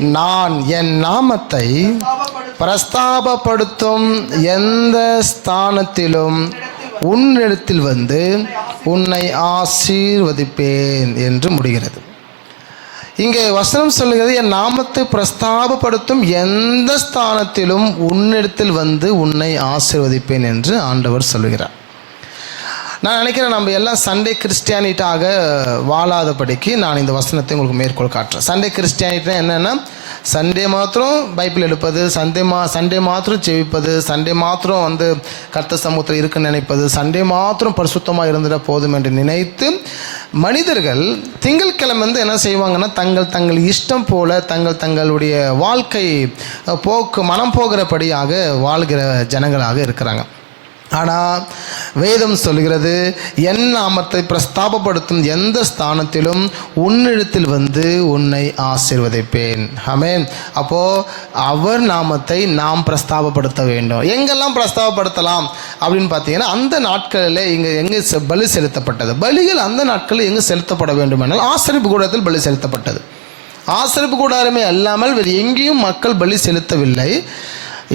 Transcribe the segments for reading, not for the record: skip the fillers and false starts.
நான் என் நாமத்தை பிரஸ்தாபப்படுத்தும் எந்த ஸ்தானத்திலும் உன்னிடத்தில் வந்து உன்னை ஆசீர்வதிப்பேன் என்று முடிகிறது. இங்கே வசனம் சொல்லுகிறது, என் நாமத்தை பிரஸ்தாபப்படுத்தும் எந்த ஸ்தானத்திலும் உன்னிடத்தில் வந்து உன்னை ஆசீர்வதிப்பேன் என்று ஆண்டவர் சொல்லுகிறார். நான் நினைக்கிறேன் நம்ம எல்லாம் சண்டே கிறிஸ்டியானிட்டாக வாழாதபடிக்கு நான் இந்த வசனத்தை உங்களுக்கு மேற்கோள் காட்டுறேன். சண்டே கிறிஸ்டியானிட்டா என்னென்னா, சண்டே மாத்திரம் பைபிள் எடுப்பது, சண்டே மாத்திரம் செவிப்பது, சண்டே மாத்திரம் வந்து கர்த்தர் சமூகத்தில் இருக்குன்னு நினைப்பது, சண்டே மாத்திரம் பரிசுத்தமாக இருந்துட போதும் என்று நினைத்து மனிதர்கள் திங்கட்கிழமை வந்து என்ன செய்வாங்கன்னா, தங்கள் இஷ்டம் போல தங்களுடைய வாழ்க்கை போக்கு மனம் போகிறபடியாக வாழ்கிற ஜனங்களாக இருக்கிறாங்க. ஆனால் வேதம் சொல்கிறது, என் நாமத்தை பிரஸ்தாபப்படுத்தும் எந்த ஸ்தானத்திலும் உன்னிடத்தில் வந்து உன்னை ஆசீர்வதிப்பேன். ஆமென். அப்போது அவர் நாமத்தை நாம் பிரஸ்தாபப்படுத்த வேண்டும். எங்கெல்லாம் பிரஸ்தாபப்படுத்தலாம் அப்படின்னு பார்த்தீங்கன்னா, அந்த நாட்களில் எங்கே பலி செலுத்தப்பட்டது, பலிகள் அந்த நாட்களில் எங்கே செலுத்தப்பட வேண்டும் என்றால் ஆசரிப்பு கூடத்தில் பலி செலுத்தப்பட்டது. ஆசரிப்பு கூடாரமே அல்லாமல் வேறு எங்கேயும் மக்கள் பலி செலுத்தவில்லை.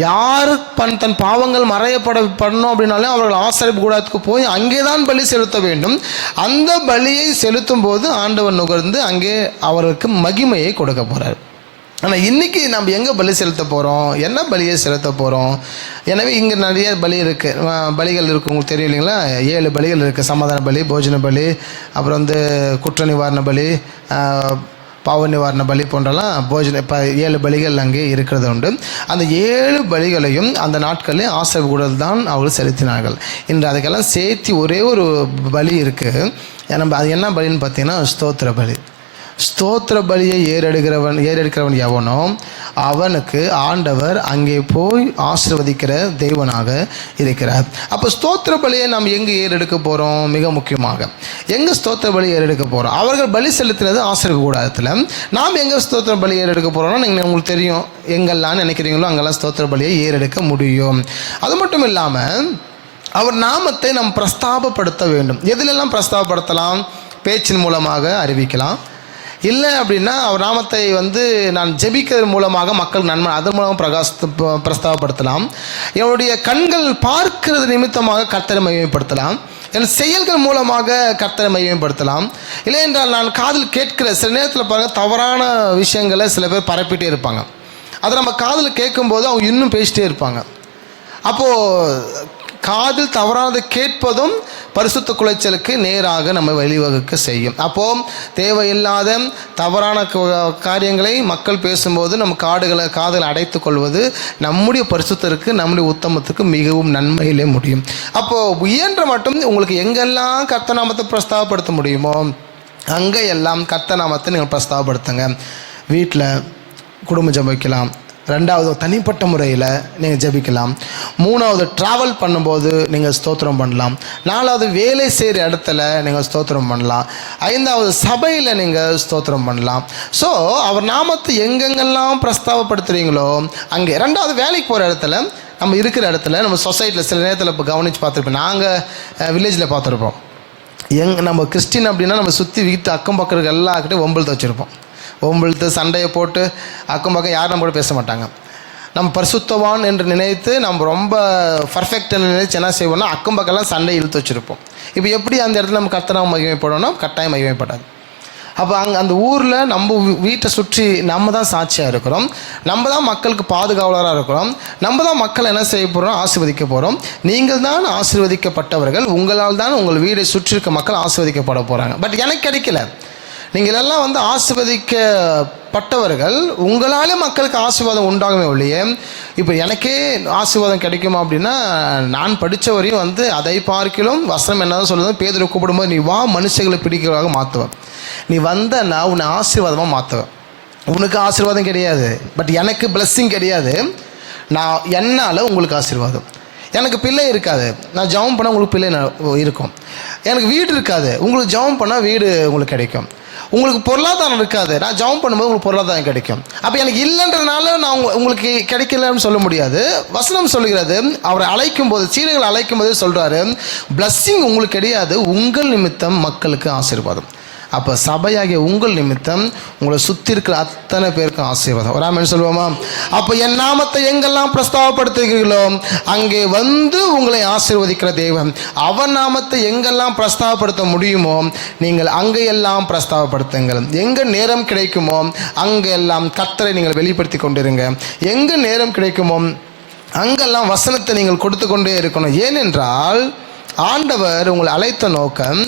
யார் தன் பாவங்கள் மறையப்படணும் அப்படின்னாலும் அவர்கள் ஆசரிப்பு கூடத்துக்கு போய் அங்கே தான் பலி செலுத்த வேண்டும். அந்த பலியை செலுத்தும் போது ஆண்டவர் நுகர்ந்து அங்கே அவருக்கு மகிமையை கொடுக்க போகிறார். ஆனால் இன்றைக்கி நம்ம எங்கே பலி செலுத்த போகிறோம், என்ன பலியை செலுத்த போகிறோம்? எனவே இங்கே நிறைய பலி இருக்குது, பலிகள் இருக்குது. உங்களுக்கு தெரியும் இல்லைங்களா? 7 பலிகள் இருக்குது. சமாதான பலி, போஜன பலி, அப்புறம் வந்து குற்ற நிவாரண பலி, பாவ நிவாரண பலி போன்றெல்லாம் 7 பலிகள் அங்கே இருக்கிறது உண்டு. அந்த 7 பலிகளையும் அந்த நாட்களில் ஆசரிப்பு கூடத்தில் தான் அவர்கள் செலுத்தினார்கள். இன்று அதுக்கெல்லாம் சேர்த்து ஒரே ஒரு பலி இருக்குது. நம்ம அது என்ன பலின்னு பார்த்தீங்கன்னா, ஸ்தோத்திர பலி. ஸ்தோத்திர பலியை ஏறெடுக்கிறவன் எவனோ அவனுக்கு ஆண்டவர் அங்கே போய் ஆசீர்வதிக்கிற தெய்வனாக இருக்கிறார். அப்போ ஸ்தோத்திர பலியை நாம் எங்கே ஏறெடுக்க போகிறோம்? மிக முக்கியமாக எங்கே ஸ்தோத்திர பலி ஏறெடுக்க போகிறோம்? அவர்கள் பலி செலுத்தினது ஆசீர்வாத கூடாரத்தில். நாம் எங்கே ஸ்தோத்திர பலி ஏறெடுக்க போகிறோம்னா, நீங்கள் உங்களுக்கு தெரியும், எங்கெல்லாம் நினைக்கிறீங்களோ அங்கெல்லாம் ஸ்தோத்திர பலியை ஏறெடுக்க முடியும். அது மட்டும் இல்லாமல் அவர் நாமத்தை நாம் பிரஸ்தாபப்படுத்த வேண்டும். எதிலெல்லாம் பிரஸ்தாபப்படுத்தலாம்? பேச்சின் மூலமாக அறிவிக்கலாம். இல்லை அப்படின்னா அவர் நாமத்தை வந்து நான் ஜெபிக்கிறது மூலமாக மக்கள் நன்மை, அதன் மூலமாக பிரஸ்தாபப்படுத்தலாம். என்னுடைய கண்கள் பார்க்கிறது நிமித்தமாக கர்த்தரை மகிமைப்படுத்தலாம். என் செயல்கள் மூலமாக கர்த்தரை மகிமைப்படுத்தலாம். இல்லை என்றால் நான் காதில் கேட்கிற சில நேரத்தில் பாருங்கள், தவறான விஷயங்களை சில பேர் பரப்பிட்டே இருப்பாங்க. அதை நம்ம காதில் கேட்கும்போது அவங்க இன்னும் பேசிட்டே இருப்பாங்க. அப்போது காதில் தவறானதை கேட்பதும் பரிசுத்த குலைச்சலுக்கு நேராக நம்ம வழிவகுக்க செய்யும். அப்போது தேவையில்லாத தவறான காரியங்களை மக்கள் பேசும்போது நம்ம காதுகளை அடைத்து கொள்வது நம்முடைய பரிசுத்தருக்கு, நம்முடைய உத்தமத்துக்கு மிகவும் நன்மையிலே முடியும். அப்போது இயன்ற மட்டும் உங்களுக்கு எங்கெல்லாம் கர்த்தர் நாமத்தை பிரஸ்தாபப்படுத்த முடியுமோ அங்கே எல்லாம் கர்த்தர் நாமத்தை நீங்கள் பிரஸ்தாபப்படுத்துங்க. வீட்டில் குடும்ப ஜெபம் வைக்கலாம். 2வது தனிப்பட்ட முறையில் நீங்கள் ஜெபிக்கலாம். 3வது ட்ராவல் பண்ணும்போது நீங்கள் ஸ்தோத்திரம் பண்ணலாம். 4வது வேலை செய்கிற இடத்துல நீங்கள் ஸ்தோத்திரம் பண்ணலாம். 5வது சபையில் நீங்கள் ஸ்தோத்திரம் பண்ணலாம். ஸோ அவர் நாமத்தை எங்கெங்கெல்லாம் பிரஸ்தாபப்படுத்துகிறீங்களோ அங்கே. 2வது வேலைக்கு போகிற இடத்துல, நம்ம இருக்கிற இடத்துல, நம்ம சொசைட்டியில் சில நேரத்தில் இப்போ கவனித்து பார்த்துருப்போம். நாங்கள் வில்லேஜில் பார்த்துருப்போம். நம்ம கிறிஸ்டின் அப்படின்னா நம்ம சுற்றி வீட்டு அக்கம் பக்கம் இருக்க எல்லாருக்கிட்டையும் ஒம்பல் வச்சுருப்போம். ஒம்பழுத்து சண்டையை போட்டு அக்கம் பக்கம் யாரும் நம்ம கூட பேச மாட்டாங்க. நம்ம பரிசுத்தவான் என்று நினைத்து நம்ம ரொம்ப பர்ஃபெக்ட்னு நினைச்சு என்ன செய்வோம்னா அக்கம் பக்கம்லாம் சண்டை இழுத்து வச்சுருப்போம். இப்போ எப்படி அந்த இடத்துல நம்ம கர்த்தரை மகிமைப்படணும்? கட்டாயம் மகிமைப்படாது. அப்போ அங்கே அந்த ஊரில் நம்ம வீட்டை சுற்றி நம்ம தான் சாட்சியாக இருக்கிறோம், நம்ம தான் மக்களுக்கு பாதுகாவலராக இருக்கிறோம், நம்ம தான் மக்கள் என்ன செய்ய போகிறோம்? ஆசீர்வதிக்க போகிறோம். நீங்கள் தான் ஆசீர்வதிக்கப்பட்டவர்கள். உங்களால் தான் உங்கள் வீடை சுற்றி இருக்க மக்கள் ஆசீர்வதிக்கப்பட போகிறாங்க. பட் எனக்கு கிடைக்கல. நீங்கள் எல்லாம் வந்து ஆசீர்வதிக்கப்பட்டவர்கள். உங்களாலே மக்களுக்கு ஆசீர்வாதம் உண்டாகுமே ஒழிய இப்போ எனக்கே ஆசீர்வாதம் கிடைக்குமா அப்படின்னா, நான் படித்த வரையும் வந்து அதை பார்க்கிலும் வசனம் என்னதான் சொல்லுது, பேதுரு கூப்பிடும்போது நீ வா மனுஷங்களை பிடிக்கிறதாக மாற்றுவேன், நீ வந்தன்னா உன்னை ஆசீர்வாதமாக மாற்றுவேன். உனக்கு ஆசீர்வாதம் கிடையாது, பட் எனக்கு பிளஸ்ஸிங் கிடையாது. நான் என்னால் உங்களுக்கு ஆசீர்வாதம். எனக்கு பிள்ளை இருக்காது, நான் ஜெபம் பண்ணால் உங்களுக்கு பிள்ளை இருக்கும். எனக்கு வீடு இருக்காது, உங்களுக்கு ஜெபம் பண்ணால் வீடு உங்களுக்கு கிடைக்கும். உங்களுக்கு பொருளாதாரம் இருக்காது, நான் ஜெபம் பண்ணும்போது உங்களுக்கு பொருளாதாரம் கிடைக்கும். அப்போ எனக்கு இல்லைன்றதுனால நான் உங்களுக்கு கிடைக்கலன்னு சொல்ல முடியாது. வசனம் சொல்லுகிறது, அவரை அழைக்கும் போது, சீடர்கள் அழைக்கும் போது சொல்கிறாரு, பிளஸ்ஸிங் உங்களுக்கு கிடையாது, உங்கள் நிமித்தம் மக்களுக்கு ஆசீர்வாதம். அப்போ சபையாகிய உங்கள் நிமித்தம் உங்களை சுற்றி இருக்கிற அத்தனை பேருக்கும் ஆசீர்வாதம். ஒரு ஆமென் சொல்லுவோமா? அப்போ என் நாமத்தை எங்கெல்லாம் பிரஸ்தாபப்படுத்துகிறீர்களோ அங்கே வந்து உங்களை ஆசீர்வதிக்கிற தேவன். அவன் நாமத்தை எங்கெல்லாம் பிரஸ்தாபப்படுத்த முடியுமோ நீங்கள் அங்கெல்லாம் பிரஸ்தாபப்படுத்துங்கள். எங்கே நேரம் கிடைக்குமோ அங்கெல்லாம் கர்த்தரை நீங்கள் வெளிப்படுத்தி கொண்டிருங்க. எங்கே நேரம் கிடைக்குமோ அங்கெல்லாம் வசனத்தை நீங்கள் கொடுத்து கொண்டே இருக்கணும். ஏனென்றால் ஆண்டவர் உங்களை அழைத்த நோக்கம்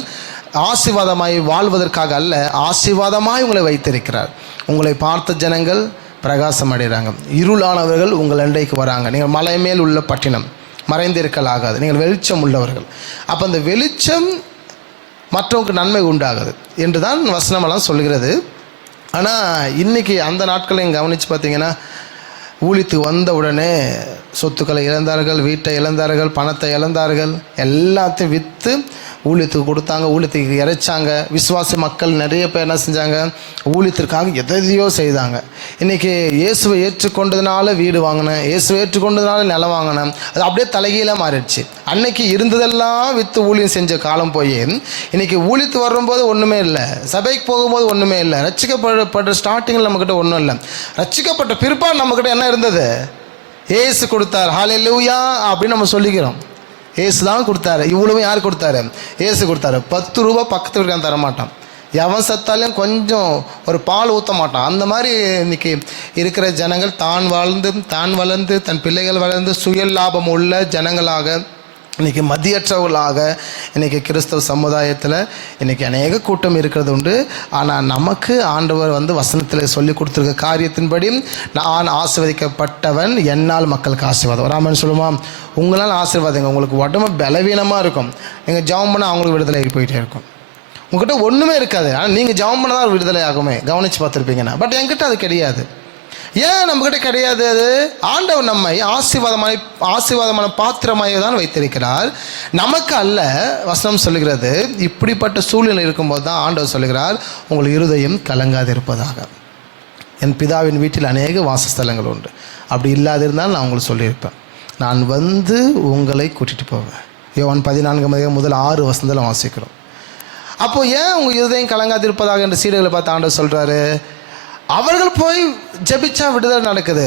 ஆசீர்வாதமாய் வாழ்வதற்காக அல்ல, ஆசீர்வாதமாய் உங்களை வைத்திருக்கிறார். உங்களை பார்த்த ஜனங்கள் பிரகாசம் அடைகிறாங்க. இருளானவர்கள் உங்கள் அண்டைக்கு வராங்க. நீங்கள் மலை மேல் உள்ள பட்டினம், மறைந்திருக்கலாகாது. நீங்கள் வெளிச்சம் உள்ளவர்கள். அப்போ அந்த வெளிச்சம் மற்றவங்களுக்கு நன்மை உண்டாகுது என்று தான் வசனமெல்லாம் சொல்கிறது. ஆனால் இன்றைக்கி அந்த நாட்களையும் கவனித்து பார்த்தீங்கன்னா, ஊழியத்துக்கு வந்த உடனே சொத்துக்களை இழந்தார்கள், வீட்டை இழந்தார்கள், பணத்தை இழந்தார்கள், எல்லாத்தையும் விற்று ஊழியத்துக்கு கொடுத்தாங்க, ஊழியத்துக்கு இறைச்சாங்க. விசுவாசி மக்கள் நிறைய பேர் என்ன செஞ்சாங்க? ஊழியத்திற்காக எதையோ செய்தாங்க. இன்றைக்கி இயேசுவை ஏற்றுக்கொண்டதுனால வீடு வாங்கினேன், இயேசுவை ஏற்றுக்கொண்டதுனால நிலம் வாங்கினேன், அது அப்படியே தலைகீழாக மாறிடுச்சு. அன்னைக்கு இருந்ததெல்லாம் விற்று ஊழியம் செஞ்ச காலம் போய் இன்றைக்கி ஊழியத்து வரும்போது ஒன்றுமே இல்லை, சபைக்கு போகும்போது ஒன்றுமே இல்லை, ரட்சிக்கப்படுற ஸ்டார்டிங்கில் நம்மக்கிட்ட ஒன்றும் இல்லை. ரட்சிக்கப்பட்ட பிற்பாடு நம்மக்கிட்ட என்ன இருந்தது? ஏசு கொடுத்தார், ஹல்லேலூயா அப்படின்னு நம்ம சொல்லிக்கிறோம். ஏசு தான் கொடுத்தாரு. இவ்வளவும் யார் கொடுத்தாரு? ஏசு கொடுத்தாரு. 10 ரூபா பக்கத்து வீட்டுக்காரன் தரமாட்டான். எவன் சத்தாலையும் கொஞ்சம் ஒரு பால் ஊற்ற மாட்டான். அந்த மாதிரி இன்னைக்கு இருக்கிற ஜனங்கள் தான் வளர்ந்து தன் பிள்ளைகள் வளர்ந்து சுய லாபம் உள்ள ஜனங்களாக, இன்றைக்கி மதியற்றவர்களாக இன்றைக்கி கிறிஸ்தவ சமுதாயத்தில் இன்றைக்கி அநேக கூட்டம் இருக்கிறது உண்டு. ஆனால் நமக்கு ஆண்டவர் வசனத்தில் சொல்லி கொடுத்துருக்க காரியத்தின்படி நான் ஆசீர்வதிக்கப்பட்டவன், என்னால் மக்களுக்கு ஆசீர்வாதம். வராமன்னு சொல்லுமா? உங்களால் ஆசீர்வாதங்க. உங்களுக்கு உடம்பு பலவீனமாக இருக்கும், நீங்கள் ஜெபம் பண்ணால் அவங்களுக்கு விடுதலை போயிட்டே இருக்கும். உங்கள்கிட்ட ஒன்றுமே இருக்காது, ஆனால் நீங்கள் ஜெபம் பண்ண தான் விடுதலை ஆகுமே. கவனித்து பார்த்துருப்பீங்கன்னா. பட் என்கிட்ட அது கிடையாது. ஏன் நம்மக்கிட்ட கிடையாது? அது ஆண்டவர் நம்மை ஆசீர்வாதமான பாத்திரமாய் தான் வைத்திருக்கிறார், நமக்கு அல்ல. வசனம் சொல்லுகிறது, இப்படிப்பட்ட சூழ்நிலை இருக்கும்போது தான் ஆண்டவர் சொல்லுகிறார், உங்கள் இருதயம் கலங்காது இருப்பதாக. என் பிதாவின் வீட்டில் அநேக வாசஸ்தலங்கள் உண்டு. அப்படி இல்லாதிருந்தால் நான் உங்களுக்கு சொல்லியிருப்பேன், நான் உங்களை கூட்டிகிட்டு போவேன். யோவான் 14:6 வாசிக்கிறோம். அப்போது ஏன் உங்கள் இருதயம் கலங்காது இருப்பதாக என்று சீடர்களை பார்த்து ஆண்டவர் சொல்கிறாரு. அவர்கள் போய் ஜெபிச்சா விடுதலை நடக்குது,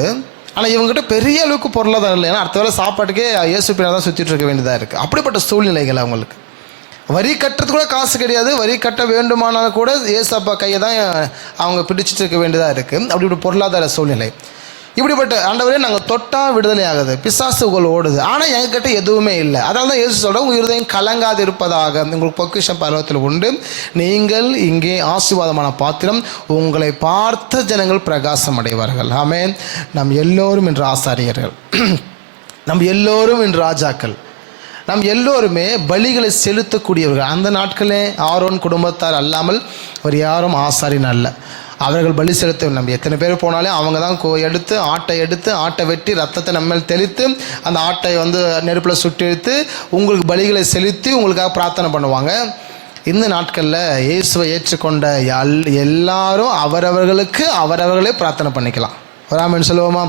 ஆனால் இவங்ககிட்ட பெரிய அளவுக்கு பொருளாதாரம் இல்லை. ஏன்னா அடுத்த வேலை சாப்பாட்டுக்கே இயேசு பின்னால் தான் சுற்றிட்டு இருக்க வேண்டியதாக இருக்குது. அப்படிப்பட்ட சூழ்நிலைகள் அவங்களுக்கு. வரி கட்டுறது கூட காசு கிடையாது, வரி கட்ட வேண்டுமானாலும் கூட ஏசப்பா கையை தான் அவங்க பிடிச்சிட்டு இருக்க வேண்டியதாக இருக்குது. அப்படிப்பட்ட பொருளாதார சூழ்நிலை. இப்படிப்பட்ட ஆண்டவரே நாங்கள் தொட்டால் விடுதலை ஆகுது, பிசாசுகள் ஓடுது, ஆனால் எங்ககிட்ட எதுவுமே இல்லை. அதனால தான் இயேசு சொல்கிறோம், உங்கள் இருதயம் கலங்காது இருப்பதாக உங்களுக்கு பொக்கிஷம் பரலோகத்தில் உண்டு. நீங்கள் இங்கே ஆசீர்வாதமான பாத்திரம், உங்களை பார்த்த ஜனங்கள் பிரகாசம் அடைவார்கள். ஆமென். நம் எல்லோரும் இன்று ஆசாரியர்கள், நம் எல்லோரும் இன்று ராஜாக்கள், நம் எல்லோருமே பலிகளை செலுத்தக்கூடியவர்கள். அந்த நாட்களே ஆரோன் குடும்பத்தார் அல்லாமல் ஒரு யாரும் ஆசாரியன் அல்ல. அவர்கள் பலி செலுத்த, நம்ம எத்தனை பேர் போனாலே அவங்க தான் எடுத்து ஆட்டை வெட்டி ரத்தத்தை நம்ம மேல் தெளித்து அந்த ஆட்டை நெருப்பில் சுட்டு எடுத்து உங்களுக்கு பலிகளை செலுத்தி உங்களுக்காக பிரார்த்தனை பண்ணுவாங்க. இந்த நாட்களில் இயேசுவை ஏற்றுக்கொண்ட எல்லாரும் அவரவர்களே பிரார்த்தனை பண்ணிக்கலாம். வராமன்னு சொல்லுவோமா?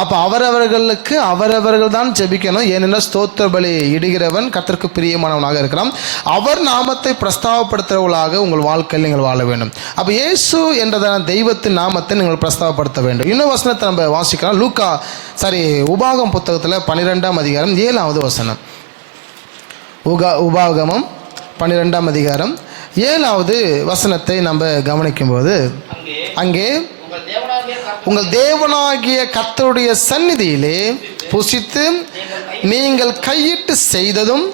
அப்போ அவரவர்களுக்கு அவரவர்கள் தான் ஜெபிக்கணும். ஏனென்றால் ஸ்தோத்திர பலி இடுகிறவன் கர்த்தருக்கு பிரியமானவனாக இருக்கலாம். அவர் நாமத்தை பிரஸ்தாபப்படுத்துகிறவர்களாக உங்கள் வாழ்க்கையில் நீங்கள் வாழ வேண்டும். அப்போ இயேசு என்றதான தெய்வத்தின் நாமத்தை நீங்கள் பிரஸ்தாபப்படுத்த வேண்டும். இன்னும் வசனத்தை நம்ம வாசிக்கலாம். உபாகம் புத்தகத்தில் 12:7 உபாகமம் 12:7 நம்ம கவனிக்கும்போது, அங்கே உங்கள் தேவனாகிய கர்த்தருடைய சந்நிதியிலே புசித்து நீங்கள் கையிட்டு செய்ததும்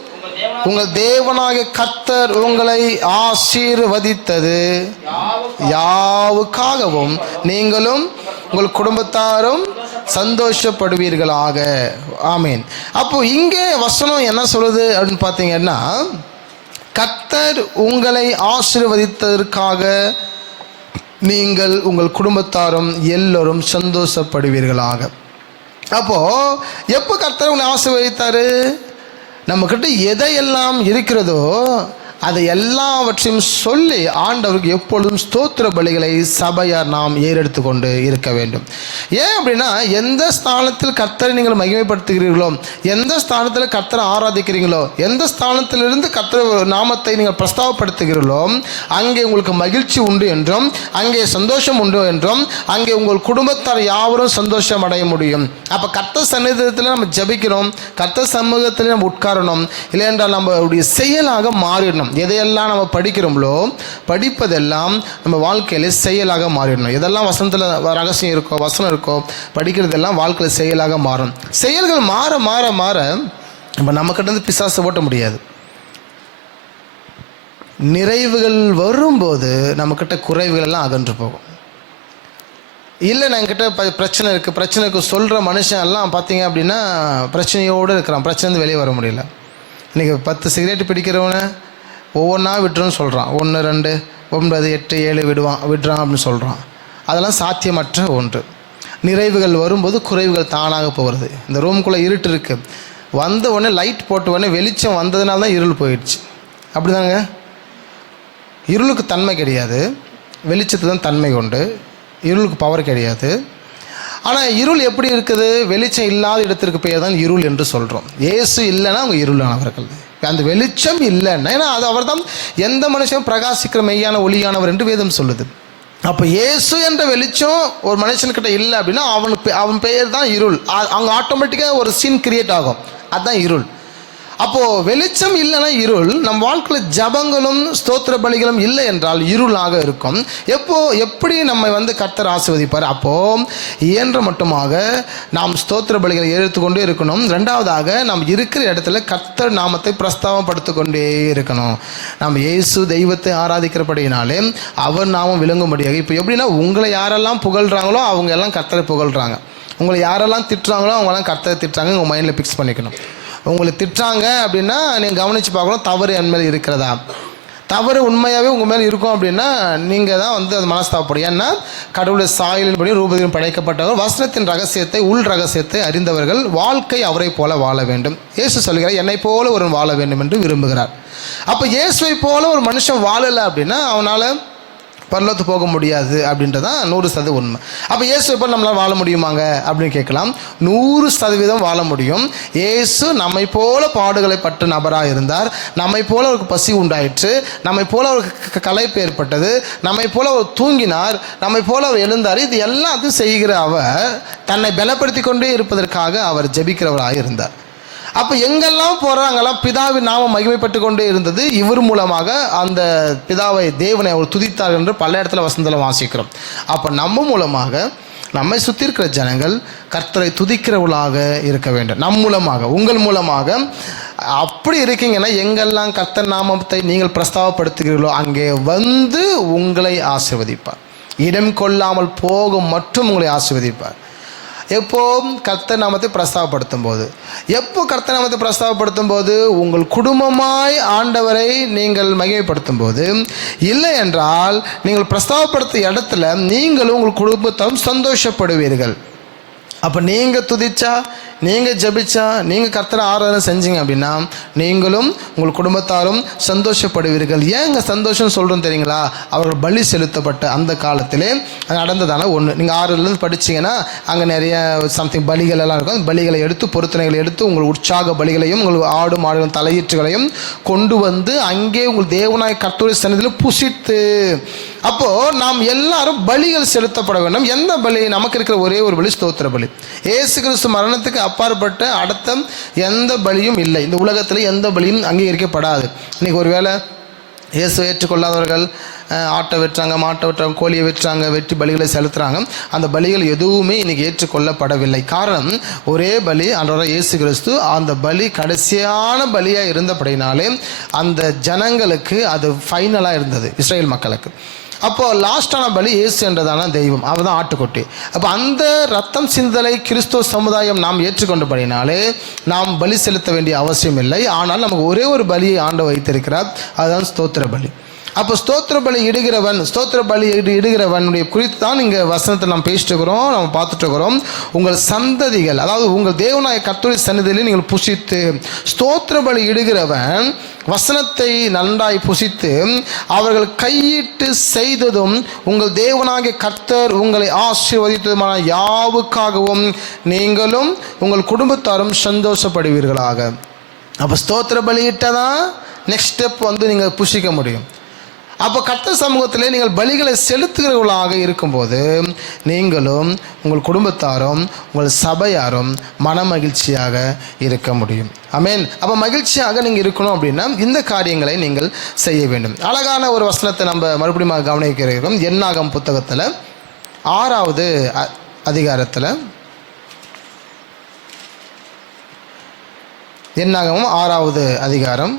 உங்கள் தேவனாகிய கர்த்தர் உங்களை ஆசீர்வதித்தது யாவுக்காகவும் நீங்களும் உங்கள் குடும்பத்தாரும் சந்தோஷப்படுவீர்களாக. ஆமீன். அப்போ இங்கே வசனம் என்ன சொல்லுது அப்படின்னு பார்த்தீங்கன்னா, கர்த்தர் உங்களை ஆசீர்வதித்ததற்காக நீங்கள் உங்கள் குடும்பத்தாரும் எல்லோரும் சந்தோஷப்படுவீர்களாக. அப்போது எப்போ கர்த்தர் உங்களை ஆசீர்வதித்தார்? நம்மக்கிட்ட எதையெல்லாம் இருக்கிறதோ அதை எல்லாவற்றையும் சொல்லி ஆண்டவருக்கு எப்பொழுதும் ஸ்தோத்திர பலிகளை சபையார் நாம் ஏறெடுத்து கொண்டு இருக்க வேண்டும். ஏன் அப்படின்னா, எந்த ஸ்தானத்தில் கர்த்தரை நீங்கள் மகிமைப்படுத்துகிறீர்களோ, எந்த ஸ்தானத்தில் கர்த்தரை ஆராதிக்கிறீங்களோ, எந்த ஸ்தானத்திலிருந்து கர்த்தர் நாமத்தை நீங்கள் பிரஸ்தாவப்படுத்துகிறீர்களோ, அங்கே உங்களுக்கு மகிழ்ச்சி உண்டு என்றும், அங்கே சந்தோஷம் உண்டு என்றும், அங்கே உங்கள் குடும்பத்தார் யாவரும் சந்தோஷம் அடைய முடியும். அப்போ கர்த்தர் சன்னிதானத்தில் நம்ம ஜபிக்கிறோம், கர்த்தர் சமூகத்தில் நம்ம உட்காரணும், இல்லை என்றால் நம்மளுடைய செயலாக மாறிடணும். எதையெல்லாம் நம்ம படிக்கிறோம்களோ, படிப்பதெல்லாம் நம்ம வாழ்க்கையில செயலாக மாறிடணும். எதெல்லாம் வசனத்தில் ரகசியம் இருக்கோ, வசனம் இருக்கோ, படிக்கிறதெல்லாம் வாழ்க்கையில் செயலாக மாறும். செயல்கள் மாற மாற மாற நம்ம நம்மக்கிட்ட இருந்து பிசாசு ஓட்ட முடியாது. நிறைவுகள் வரும்போது நம்மக்கிட்ட குறைவுகள் எல்லாம் அகன்று போகும். இல்லை என்கிட்ட பிரச்சனை இருக்குது, பிரச்சனைக்கு சொல்கிற மனுஷன் எல்லாம் பார்த்தீங்க அப்படின்னா பிரச்சனையோடு இருக்கிறான், பிரச்சனை வெளியே வர முடியல. இன்றைக்கி 10 சிகரெட் பிடிக்கிறவனை ஒவ்வொன்றா விட்டுருன்னு சொல்கிறான். 1 2 9 8 7 விடுறான் அப்படின்னு சொல்கிறான். அதெல்லாம் சாத்தியமற்ற ஒன்று. நிறைவுகள் வரும்போது குறைவுகள் தானாக போகிறது. இந்த ரூமுக்குள்ளே இருட்டு இருக்குது, வந்த உடனே லைட் போட்ட உடனே வெளிச்சம் வந்ததுனால தான் இருள் போயிடுச்சு. அப்படி தாங்க. இருளுக்கு தன்மை கிடையாது, வெளிச்சத்து தான் தன்மை கொண்டு. இருளுக்கு பவர் கிடையாது. ஆனால் இருள் எப்படி இருக்குது? வெளிச்சம் இல்லாத இடத்திற்கு பேர் தான் இருள் என்று சொல்கிறோம். இயேசு இல்லைன்னா அவங்க இருளானவர்கள். அந்த வெளிச்சம் இல்லைன்னா, ஏன்னா அது அவர் தான் எந்த மனுஷனும் பிரகாசிக்கிற மெய்யான ஒளியானவர் என்று வேதம் சொல்லுது. அப்போ இயேசு என்ற வெளிச்சம் ஒரு மனுஷன்கிட்ட இல்லை அப்படின்னா அவன் பெயர் தான் இருள். அவங்க ஆட்டோமேட்டிக்காக ஒரு சீன் கிரியேட் ஆகும், அதுதான் இருள். அப்போது வெளிச்சம் இல்லைன்னா இருள். நம் வாழ்க்கையில் ஜபங்களும் ஸ்தோத்திர பலிகளும் இல்லை என்றால் இருளாக இருக்கும். எப்படி நம்ம கர்த்தர் ஆசீர்வதிப்பார்? அப்போது இயன்ற மட்டுமாக நாம் ஸ்தோத்திர பலிகளை எடுத்துக்கொண்டே இருக்கணும். ரெண்டாவதாக நாம் இருக்கிற இடத்துல கர்த்தர் நாமத்தை பிரஸ்தாபப்படுத்தி கொண்டே இருக்கணும். நாம் இயேசு தெய்வத்தை ஆராதிக்கிறபடினாலே அவர் நாமம் விளங்கும்படியாக. இப்போ எப்படின்னா, உங்களை யாரெல்லாம் புகழ்கிறாங்களோ அவங்க எல்லாம் கர்த்தரை புகழ்கிறாங்க, உங்களை யாரெல்லாம் திட்டுறாங்களோ அவங்கெல்லாம் கர்த்தரை திட்டுறாங்க. உங்கள் மைண்டில் ஃபிக்ஸ் பண்ணிக்கணும். உங்களை திட்டுறாங்க அப்படின்னா நீங்கள் கவனித்து பார்க்கணும், தவறு என் மேலே இருக்கிறதா. தவறு உண்மையாகவே உங்கள் மேலே இருக்கும் அப்படின்னா நீங்கள் தான் அது மனஸ்தாபப்படும். ஏன்னா கடவுளுடைய சாயலின்படி ரூபத்திலும் படைக்கப்பட்டவர், வசனத்தின் ரகசியத்தை உள் ரகசியத்தை அறிந்தவர்கள் வாழ்க்கை அவரை போல வாழ வேண்டும். இயேசு சொல்கிறார், என்னை போல ஒரு வாழ வேண்டும் என்று விரும்புகிறார். அப்போ இயேசுவை போல ஒரு மனுஷன் வாழலை அப்படின்னா அவனால் பரலோகத்து போக முடியாது அப்படின்றதான் 100% உண்மை. அப்போ இயேசு எப்போ நம்மளால் வாழ முடியுமாங்க அப்படின்னு கேட்கலாம். 100% வாழ முடியும். இயேசு நம்மை போல பாடுகளை பட்ட நபராக இருந்தார். நம்மை போல அவருக்கு பசி உண்டாயிற்று, நம்மை போல அவருக்கு களைப்பு ஏற்பட்டது, நம்மை போல அவர் தூங்கினார், நம்மை போல அவர் எழுந்தார். இது எல்லாத்தையும் செய்கிற அவர் தன்னை பலப்படுத்தி கொண்டே இருப்பதற்காக அவர் ஜெபிக்கிறவராக இருந்தார். அப்போ எங்கெல்லாம் போகிறாங்கெல்லாம் பிதாவின் நாமம் மகிமைப்பட்டு கொண்டே இருந்தது. இவர் மூலமாக அந்த பிதாவை தேவனை அவர் துதித்தார் என்று பல இடத்துல வசனத்தில் வாசிக்கிறோம். அப்போ நம்ம மூலமாக நம்மை சுற்றி இருக்கிற ஜனங்கள் கர்த்தரை துதிக்கிறவர்களாக இருக்க வேண்டும். நம் மூலமாக, உங்கள் மூலமாக. அப்படி இருக்கீங்கன்னா எங்கெல்லாம் கர்த்தர் நாமத்தை நீங்கள் பிரஸ்தாபப்படுத்துகிறீர்களோ அங்கே உங்களை ஆசீர்வதிப்பார். இடம் கொள்ளாமல் போகும் மற்றும் உங்களை ஆசீர்வதிப்பார். எப்போ கர்த்தர் நாமத்தை பிரஸ்தாபப்படுத்தும் போது, உங்கள் குடும்பமாய் ஆண்டவரை நீங்கள் மகிமைப்படுத்தும் போது, இல்லை என்றால் நீங்கள் பிரஸ்தாபப்படுத்திய இடத்துல நீங்களும் உங்கள் குடும்பத்தாரும் சந்தோஷப்படுவீர்கள். அப்போ நீங்கள் துதிச்சா, நீங்கள் ஜபிச்சா, நீங்கள் கர்த்தரை ஆராதனை செஞ்சீங்க அப்படின்னா நீங்களும் உங்கள் குடும்பத்தாரும் சந்தோஷப்படுவீர்கள். ஏங்க சந்தோஷம் சொல்கிறோம் தெரியுங்களா? அவர்கள் பலி செலுத்தப்பட்ட அந்த காலத்திலே நடந்ததான ஒன்று. நீங்கள் 6லேருந்து படிச்சிங்கன்னா அங்கே நிறைய சம்திங் பலிகள் எல்லாம் இருக்கும். அந்த பலிகளை எடுத்து, பொருத்தனைகளை எடுத்து, உங்கள் உற்சாக பலிகளையும் உங்கள் ஆடு மாடுகளின் தலையீற்றுகளையும் கொண்டு அங்கே உங்கள் தேவனாய் கர்த்தருடைய சந்நிதியில் புசித்து, அப்போது நாம் எல்லாரும் பலிகள் செலுத்தப்பட வேண்டும். எந்த பலி? நமக்கு இருக்கிற ஒரே ஒரு பலி ஸ்தோத்திர பலி. இயேசு கிறிஸ்து மரணத்துக்கு அப்பாற்பட்ட அடுத்த எந்த பலியும் இல்லை. இந்த உலகத்தில் எந்த பலியும் அங்கீகரிக்கப்படாது. இன்றைக்கி ஒருவேளை இயேசு ஏற்றுக்கொள்ளாதவர்கள் ஆட்டை வெட்டுறாங்க, மாட்டை வெட்டுறாங்க, கோழியை வெட்டுறாங்க, வெட்டி பலிகளை செலுத்துகிறாங்க. அந்த பலிகள் எதுவுமே இன்றைக்கி ஏற்றுக்கொள்ளப்படவில்லை. காரணம், ஒரே பலி, ஆண்டவராகிய இயேசு கிறிஸ்து. அந்த பலி கடைசியான பலியாக இருந்தபடினாலே அந்த ஜனங்களுக்கு அது ஃபைனலாக இருந்தது, இஸ்ரேல் மக்களுக்கு. அப்போது லாஸ்டான பலி இயேசு என்றதான தெய்வம், அவர் தான் ஆட்டுக்குட்டி. அப்போ அந்த ரத்தம் சிந்தலை கிறிஸ்துவ சமுதாயம் நாம் ஏற்றுக்கொண்டபடினாலே நாம் பலி செலுத்த வேண்டிய அவசியம் இல்லை. ஆனால் நமக்கு ஒரே ஒரு பலியை ஆண்டவர் வைத்திருக்கிறார், அதுதான் ஸ்தோத்திர பலி. அப்போ ஸ்தோத்திர பலி இடுகிறவனுடைய குறித்து தான் இங்கே வசனத்தை நாம் பேசிட்டு இருக்கிறோம், நம்ம பார்த்துட்டு இருக்கிறோம். உங்கள் சந்ததிகள், அதாவது உங்கள் தேவனாய கர்த்தருடைய சந்நிதியிலே நீங்கள் புசித்து, ஸ்தோத்திர பலி இடுகிறவன் வசனத்தை நன்றாய் புசித்து அவர்கள் கையிட்டு செய்ததும் உங்கள் தேவனாகிய கர்த்தர் உங்களை ஆசீர்வதித்ததுமான யாவுக்காகவும் நீங்களும் உங்கள் குடும்பத்தாரும் சந்தோஷப்படுவீர்களாக. அப்போ ஸ்தோத்திர பலியிட்டதான் நெக்ஸ்ட் ஸ்டெப் நீங்கள் புசிக்க முடியும். அப்போ கர்த்தர் சமூகத்தில் நீங்கள் பலிகளை செலுத்துகிறவர்களாக இருக்கும்போது நீங்களும் உங்கள் குடும்பத்தாரும் உங்கள் சபையாரும் மன மகிழ்ச்சியாக இருக்க முடியும். ஆமென். அப்போ மகிழ்ச்சியாக நீங்கள் இருக்கணும் அப்படின்னா இந்த காரியங்களை நீங்கள் செய்ய வேண்டும். அழகான ஒரு வசனத்தை நம்ம மறுபடியும் கவனிக்கிறோம். என்னாகமம் புத்தகத்தில் 6வது அதிகாரத்தில், என்னாகமம் 6வது அதிகாரம்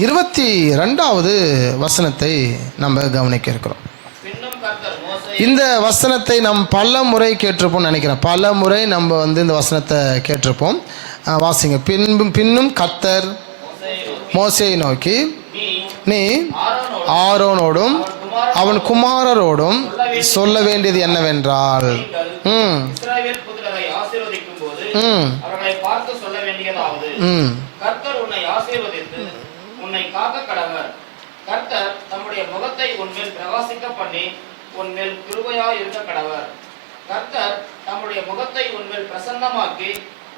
22வது வசனத்தை நம்ம கவனிக்க இருக்கிறோம். இந்த வசனத்தை நாம் பல முறை கேட்டிருப்போம் நினைக்கிறேன். பல முறை நம்ம இந்த வசனத்தை கேட்டிருப்போம். வாசிங்க. பின்னும் கர்த்தர் மோசேயை நோக்கி, நீ ஆரோனோடும் அவன் குமாரரோடும் சொல்ல வேண்டியது என்னவென்றால், உன்னை காக்க கடவர். கர்த்தர் தம்முடைய முகத்தை உன்மேல் பிரகாசிக்க பண்ணி உன்மேல் கிருபையாய் இருக்க கடவர். கர்த்தர் தம்முடைய முகத்தை உன்மேல் பிரசன்னமாக்கி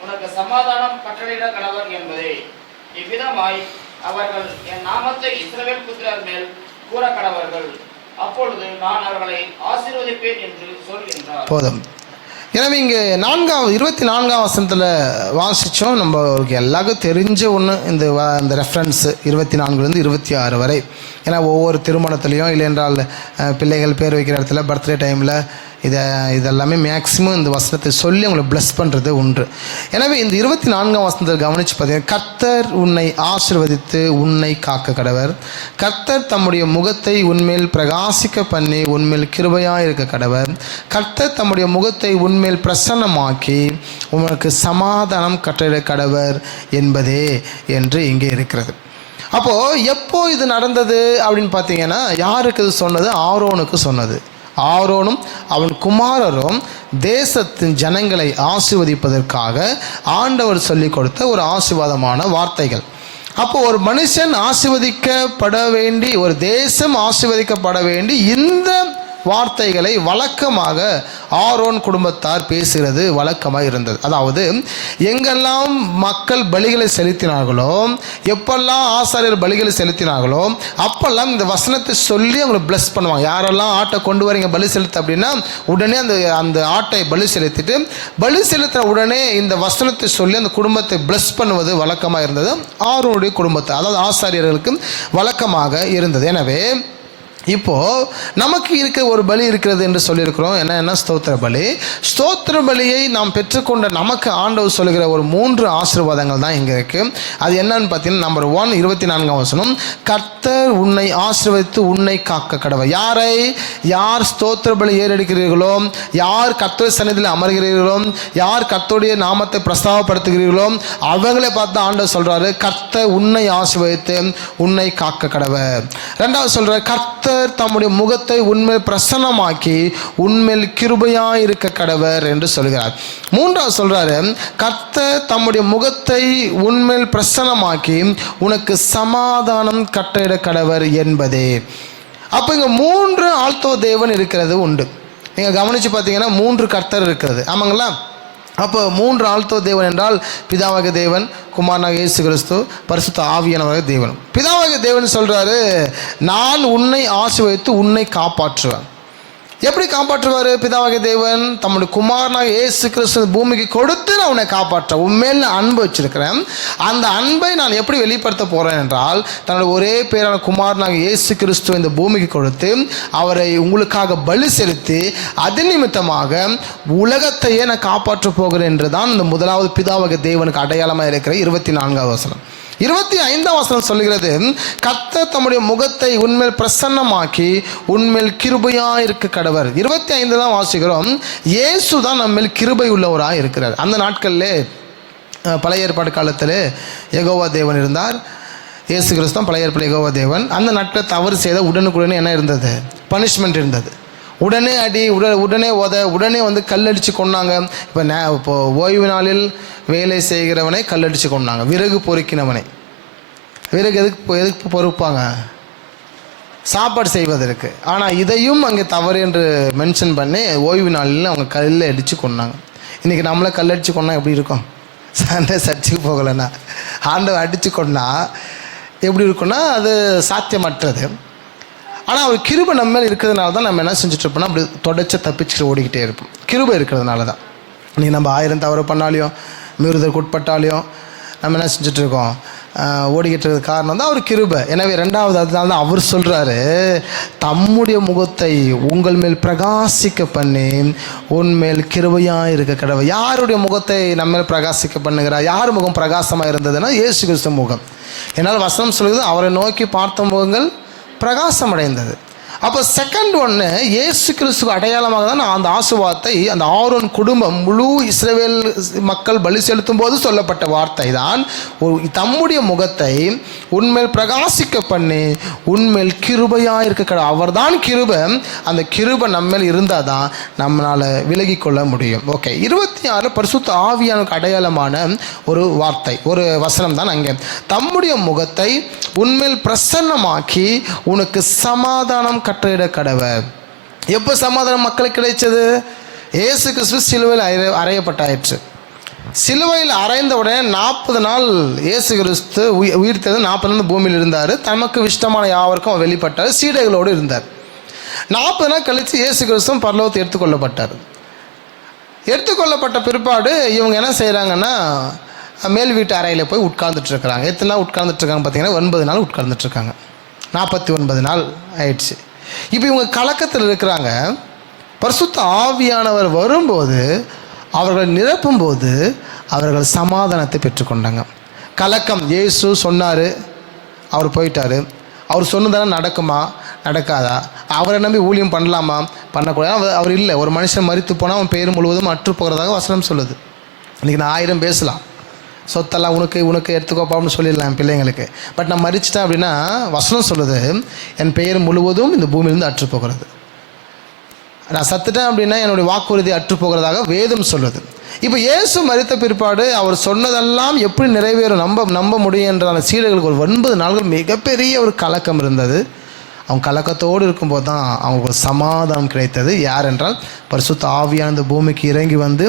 உனக்கு சமாதானம் கட்டளையிட கடவர் என்பதே. இவ்விதமாய் அவர்கள் என் நாமத்தை இஸ்ரவேல் புத்திரர் மேல் கூற கடவர்கள். அப்பொழுது நான் அவர்களை ஆசீர்வதிப்பேன் என்று சொல்கின்றார். போதும். எனவே இங்கே 24ஆம் வசனத்தில் வாசித்தோம். நம்ம எல்லாருக்கும் தெரிஞ்ச ஒன்று இந்த ரெஃபரன்ஸ் 24லேருந்து 26 வரை. ஏன்னா ஒவ்வொரு திருமணத்துலேயும் இல்லை என்றால் பிள்ளைகள் பேர் வைக்கிற இடத்துல பர்த்டே டைமில் இதெல்லாமே மேக்சிமம் இந்த வசனத்தை சொல்லி அவங்களை பிளஸ் பண்ணுறது உண்டு. எனவே இந்த 24ஆம் வசனத்தை கவனித்து பார்த்தீங்கன்னா, கர்த்தர் உன்னை ஆசீர்வதித்து உன்னை காக்க கடவர். கர்த்தர் தம்முடைய முகத்தை உன்மேல் பிரகாசிக்க பண்ணி உன்மேல் கிருபையாக இருக்க கடவர். கர்த்தர் தம்முடைய முகத்தை உன்மேல் பிரசன்னமாக்கி உனக்கு சமாதானம் கட்டளை கடவர் என்பதே என்று இங்கே இருக்கிறது. அப்போது எப்போ இது நடந்தது அப்படின்னு பார்த்தீங்கன்னா, யாருக்கு இது சொன்னது? ஆரோனுக்கு சொன்னது. ஆரோனும் அவன் குமாரரும் தேசத்தின் ஜனங்களை ஆசீர்வதிப்பதற்காக ஆண்டவர் சொல்லிக் கொடுத்த ஒரு ஆசீர்வாதமான வார்த்தைகள். அப்போ ஒரு மனுஷன் ஆசீர்வதிக்கப்பட வேண்டி, ஒரு தேசம் ஆசீர்வதிக்கப்பட வேண்டி இந்த வார்த்தைகளை வழக்கமாக ஆரோன் குடும்பத்தார் பேசுகிறது வழக்கமாக இருந்தது. அதாவது எங்கெல்லாம் மக்கள் பலிகளை செலுத்தினார்களோ, எப்பெல்லாம் ஆசாரியர் பலிகளை செலுத்தினார்களோ அப்பெல்லாம் இந்த வசனத்தை சொல்லி அவங்களை பிளஸ் பண்ணுவாங்க. யாரெல்லாம் ஆட்டை கொண்டு வரீங்க பலி செலுத்த அப்படின்னா உடனே அந்த ஆட்டை பலி செலுத்திட்டு பலி செலுத்தின உடனே இந்த வசனத்தை சொல்லி அந்த குடும்பத்தை பிளஸ் பண்ணுவது வழக்கமாக இருந்தது. ஆரோனுடைய குடும்பத்தை, அதாவது ஆசாரியர்களுக்கு வழக்கமாக இருந்தது. எனவே இப்போது நமக்கு இருக்க ஒரு பலி இருக்கிறது என்று சொல்லியிருக்கிறோம். என்ன? ஸ்தோத்திர பலி. ஸ்தோத்திர பலியை நாம் பெற்றுக்கொண்ட நமக்கு ஆண்டவர் சொல்லுகிற ஒரு 3 ஆசீர்வாதங்கள் தான் இங்கே இருக்குது. அது என்னன்னு பார்த்தீங்கன்னா, நம்பர் 1 24ஆம் வசனம், கர்த்தர் உன்னை ஆசீர்வதித்து உன்னை காக்க கடவர். யார் ஸ்தோத்திர பலி ஏறெடுக்கிறீர்களோ, யார் கர்த்தர் சந்நிதியில் அமர்கிறீர்களோ, யார் கர்த்தருடைய நாமத்தை பிரஸ்தாபப்படுத்துகிறீர்களோ அவங்களே பார்த்து ஆண்டவர் சொல்கிறாரு, கர்த்தர் உன்னை ஆசீர்வதித்து உன்னை காக்க கடவர். 2வது சொல்கிறார், கர்த்தர் தம்முடைய முகத்தை உன்மேல் பிரசன்னமாக்கி உன்மேல் கிருபையாய் இருக்க கடவர் என்று சொல்கிறார். 3வது சொல்றாரு, கர்த்தர் தம்முடைய முகத்தை உன்மேல் பிரசன்னமாக்கி உனக்கு சமாதானம் கட்டளையிட கடவர் என்பதே. அப்போ இங்கே 3 ஆழ்த்தோ தேவன் இருக்கிறது உண்டு. நீங்கள் கவனித்து பார்த்தீங்கன்னா 3 கர்த்தர் இருக்கிறது. ஆமாங்களா? அப்போ 3 ஆழ்த்தோ தேவன் என்றால் பிதாவாகிய தேவன், குமாரனாகிய இயேசு கிறிஸ்து, பரிசுத்த ஆவியானவராகிய தேவன். பிதாவாகிய தேவன் சொல்கிறாரு, நான் உன்னை ஆசீர்வதித்து உன்னை காப்பாற்றுவேன். எப்படி காப்பாற்றுவார் பிதாவாகிய தேவன்? தம்முடைய குமாரனாகிய இயேசு கிறிஸ்து பூமிக்கு கொடுத்து நான் உன்னை காப்பாற்ற உண்மையில் அன்பு வச்சிருக்கிறேன். அந்த அன்பை நான் எப்படி வெளிப்படுத்த போகிறேன் என்றால், தன்னுடைய ஒரே பேரான குமாரனாகிய இயேசு கிறிஸ்துவை இந்த பூமிக்கு கொடுத்து அவரை உங்களுக்காக பலி செலுத்தி அது நிமித்தமாக உலகத்தையே நான் காப்பாற்ற போகிறேன் என்று தான் இந்த 1வது பிதாவாகிய தேவனுக்கு அடையாளமாக இருக்கிற 24ஆவது வசனம். 25ஆம் வசனம் சொல்லுகிறது, கர்த்தர் தம்முடைய முகத்தை உன்மேல் பிரசன்னமாக்கி உன்மேல் கிருபையாக இருக்க கடவர். 25 தான் வாசிக்கிறோம். இயேசு தான் நம்மேல் கிருபை உள்ளவராக இருக்கிறார். அந்த நாட்களில் பழைய ஏற்பாடு காலத்தில் யெகோவா தேவன் இருந்தார். இயேசு கிறிஸ்து பழைய ஏற்பாடு யெகோவா தேவன். அந்த நாட்களில் தவறு செய்த உடனுக்குடனே என்ன இருந்தது? பனிஷ்மெண்ட் இருந்தது. உடனே அடி, உடனே உடனே வந்து கல்லடித்து கொண்டாங்க. இப்போ ஓய்வு நாளில் வேலை செய்கிறவனை கல்லடித்து கொண்டாங்க. விறகு பொறுக்கினவனை, விறகு எதுக்கு பொறுப்பாங்க? சாப்பாடு செய்வதற்கு. ஆனால் இதையும் அங்கே தவறு என்று மென்ஷன் பண்ணி ஓய்வு நாளில் அவங்க கல்லில் அடித்து கொண்டாங்க. இன்றைக்கி நம்மளை கல்லடித்து கொண்டா எப்படி இருக்கும்? சண்டை சர்ச்சுக்கு போகலைன்னா ஆண்டவர் அடித்து கொண்டா எப்படி இருக்குன்னா அது சாத்தியமற்றது. ஆனால் அவர் கிருபை நம்ம மேலே இருக்கிறதுனால தான் நம்ம என்ன செஞ்சுட்ருப்போம்னா அப்படி தொடச்சி தப்பிச்சுட்டு ஓடிக்கிட்டே இருப்போம். கிருபை இருக்கிறதுனால தான். நீ நம்ம 1000 தவறு பண்ணாலையும் மீறுதலுக்கு உட்பட்டாலையும் நம்ம என்ன செஞ்சிட்ருக்கோம்? ஓடிக்கிட்டு இருக்கிறது காரணம் தான் அவர் கிருபை. எனவே 2வது அதனால தான் அவர் சொல்கிறாரு, தம்முடைய முகத்தை உங்கள் மேல் பிரகாசிக்க பண்ணி உன்மேல் கிருபையாக இருக்க கடவுள். யாருடைய முகத்தை நம்ம மேல் பிரகாசிக்க பண்ணுகிறார்? யார் முகம் பிரகாசமாக இருந்ததுன்னா இயேசு கிறிஸ்து முகம். என்னால் வசனம் சொல்லுது, அவரை நோக்கி பார்த்த முகங்கள் பிரகாசம் அடைந்தது. அப்போ செகண்ட் ஒன்று, இயேசு கிறிஸ்துக்கு அடையாளமாக தான் அந்த ஆசீர்வாதத்தை அந்த ஆரோன் குடும்பம் முழு இஸ்ரவேல் மக்கள் பலி செலுத்தும் போது சொல்லப்பட்ட வார்த்தை தான், தம்முடைய முகத்தை உன்மேல் பிரகாசிக்க பண்ணி உன்மேல் கிருபையாக இருக்க. அவர் தான் கிருபை. அந்த கிருபை நம்மேல் இருந்தால் தான் நம்மளால் விலகி கொள்ள முடியும். ஓகே, 26 பரிசுத்த ஆவியானுக்கு அடையாளமான ஒரு வார்த்தை, ஒரு வசனம் தான் அங்கே. தம்முடைய முகத்தை உன்மேல் பிரசன்னமாக்கி உனக்கு சமாதானம் கட்டளையிட கடவர். எப்போ சமாதானம் மக்களுக்கு கிடைச்சது? இயேசு கிறிஸ்து சிலுவையில் அறையப்பட்டாயிற்று. சிலுவையில் அறைந்த உடனே 40 நாள் இயேசு கிறிஸ்து உயிர்த்தது. 40 நாள் பூமியில் இருந்தார். தமக்கு இஷ்டமான யாவருக்கும் அவர் வெளிப்பட்டார். சீடைகளோடு இருந்தார். 40 நாள் கழித்து இயேசு கிறிஸ்துவும் பரலோகத்தை எடுத்துக்கொள்ளப்பட்டார். எடுத்துக்கொள்ளப்பட்ட பிற்பாடு இவங்க என்ன செய்கிறாங்கன்னா மேல் வீட்டு அறையில் போய் உட்கார்ந்துட்டுருக்குறாங்க. எத்தனை நாள் உட்கார்ந்துட்டுருக்காங்க பார்த்தீங்கன்னா 9 நாள் உட்கார்ந்துட்டுருக்காங்க. 49 நாள் ஆயிடுச்சு. இப்போ இவங்க கலக்கத்தில் இருக்கிறாங்க. பரிசுத்த ஆவியானவர் வரும்போது அவர்களை நிரப்பும்போது அவர்கள் சமாதானத்தை பெற்றுக்கொண்டாங்க. கலக்கம், இயேசு சொன்னார், அவர் போயிட்டார். அவர் சொன்னதானே நடக்குமா நடக்காதா? அவரை நம்பி ஊழியம் பண்ணலாமா பண்ணக்கூடாது? அவர் இல்லை. ஒரு மனுஷன் மரித்து போனால் அவன் பேர் முழுவதும் அற்று போகிறதாக வசனம் சொல்லுது. இன்றைக்கி நான் 1000 பேசலாம், சொத்தெல்லாம் உனக்கு எடுத்துக்கோப்பான்னு சொல்லிடலாம் என் பிள்ளைங்களுக்கு. பட் நான் மரிச்சிட்டேன் அப்படின்னா வசனம் சொல்லுது, என் பெயர் முழுவதும் இந்த பூமியிலிருந்து அற்று போகிறது. நான் சத்துட்டேன் அப்படின்னா என்னுடைய வாக்குறுதி அற்று போகிறதாக வேதம் சொல்லுது. இப்போ இயேசு மரித்த பிற்பாடு அவர் சொன்னதெல்லாம் எப்படி நிறைவேறும் நம்ப முடியும் என்ற அந்த சீடர்களுக்கு ஒரு 9 நாள்கள் மிகப்பெரிய ஒரு கலக்கம் இருந்தது. அவங்க கலக்கத்தோடு இருக்கும்போது தான் அவங்களுக்கு ஒரு சமாதானம் கிடைத்தது. யார் என்றால் பரிசுத்த ஆவியான இந்த பூமிக்கு இறங்கி வந்து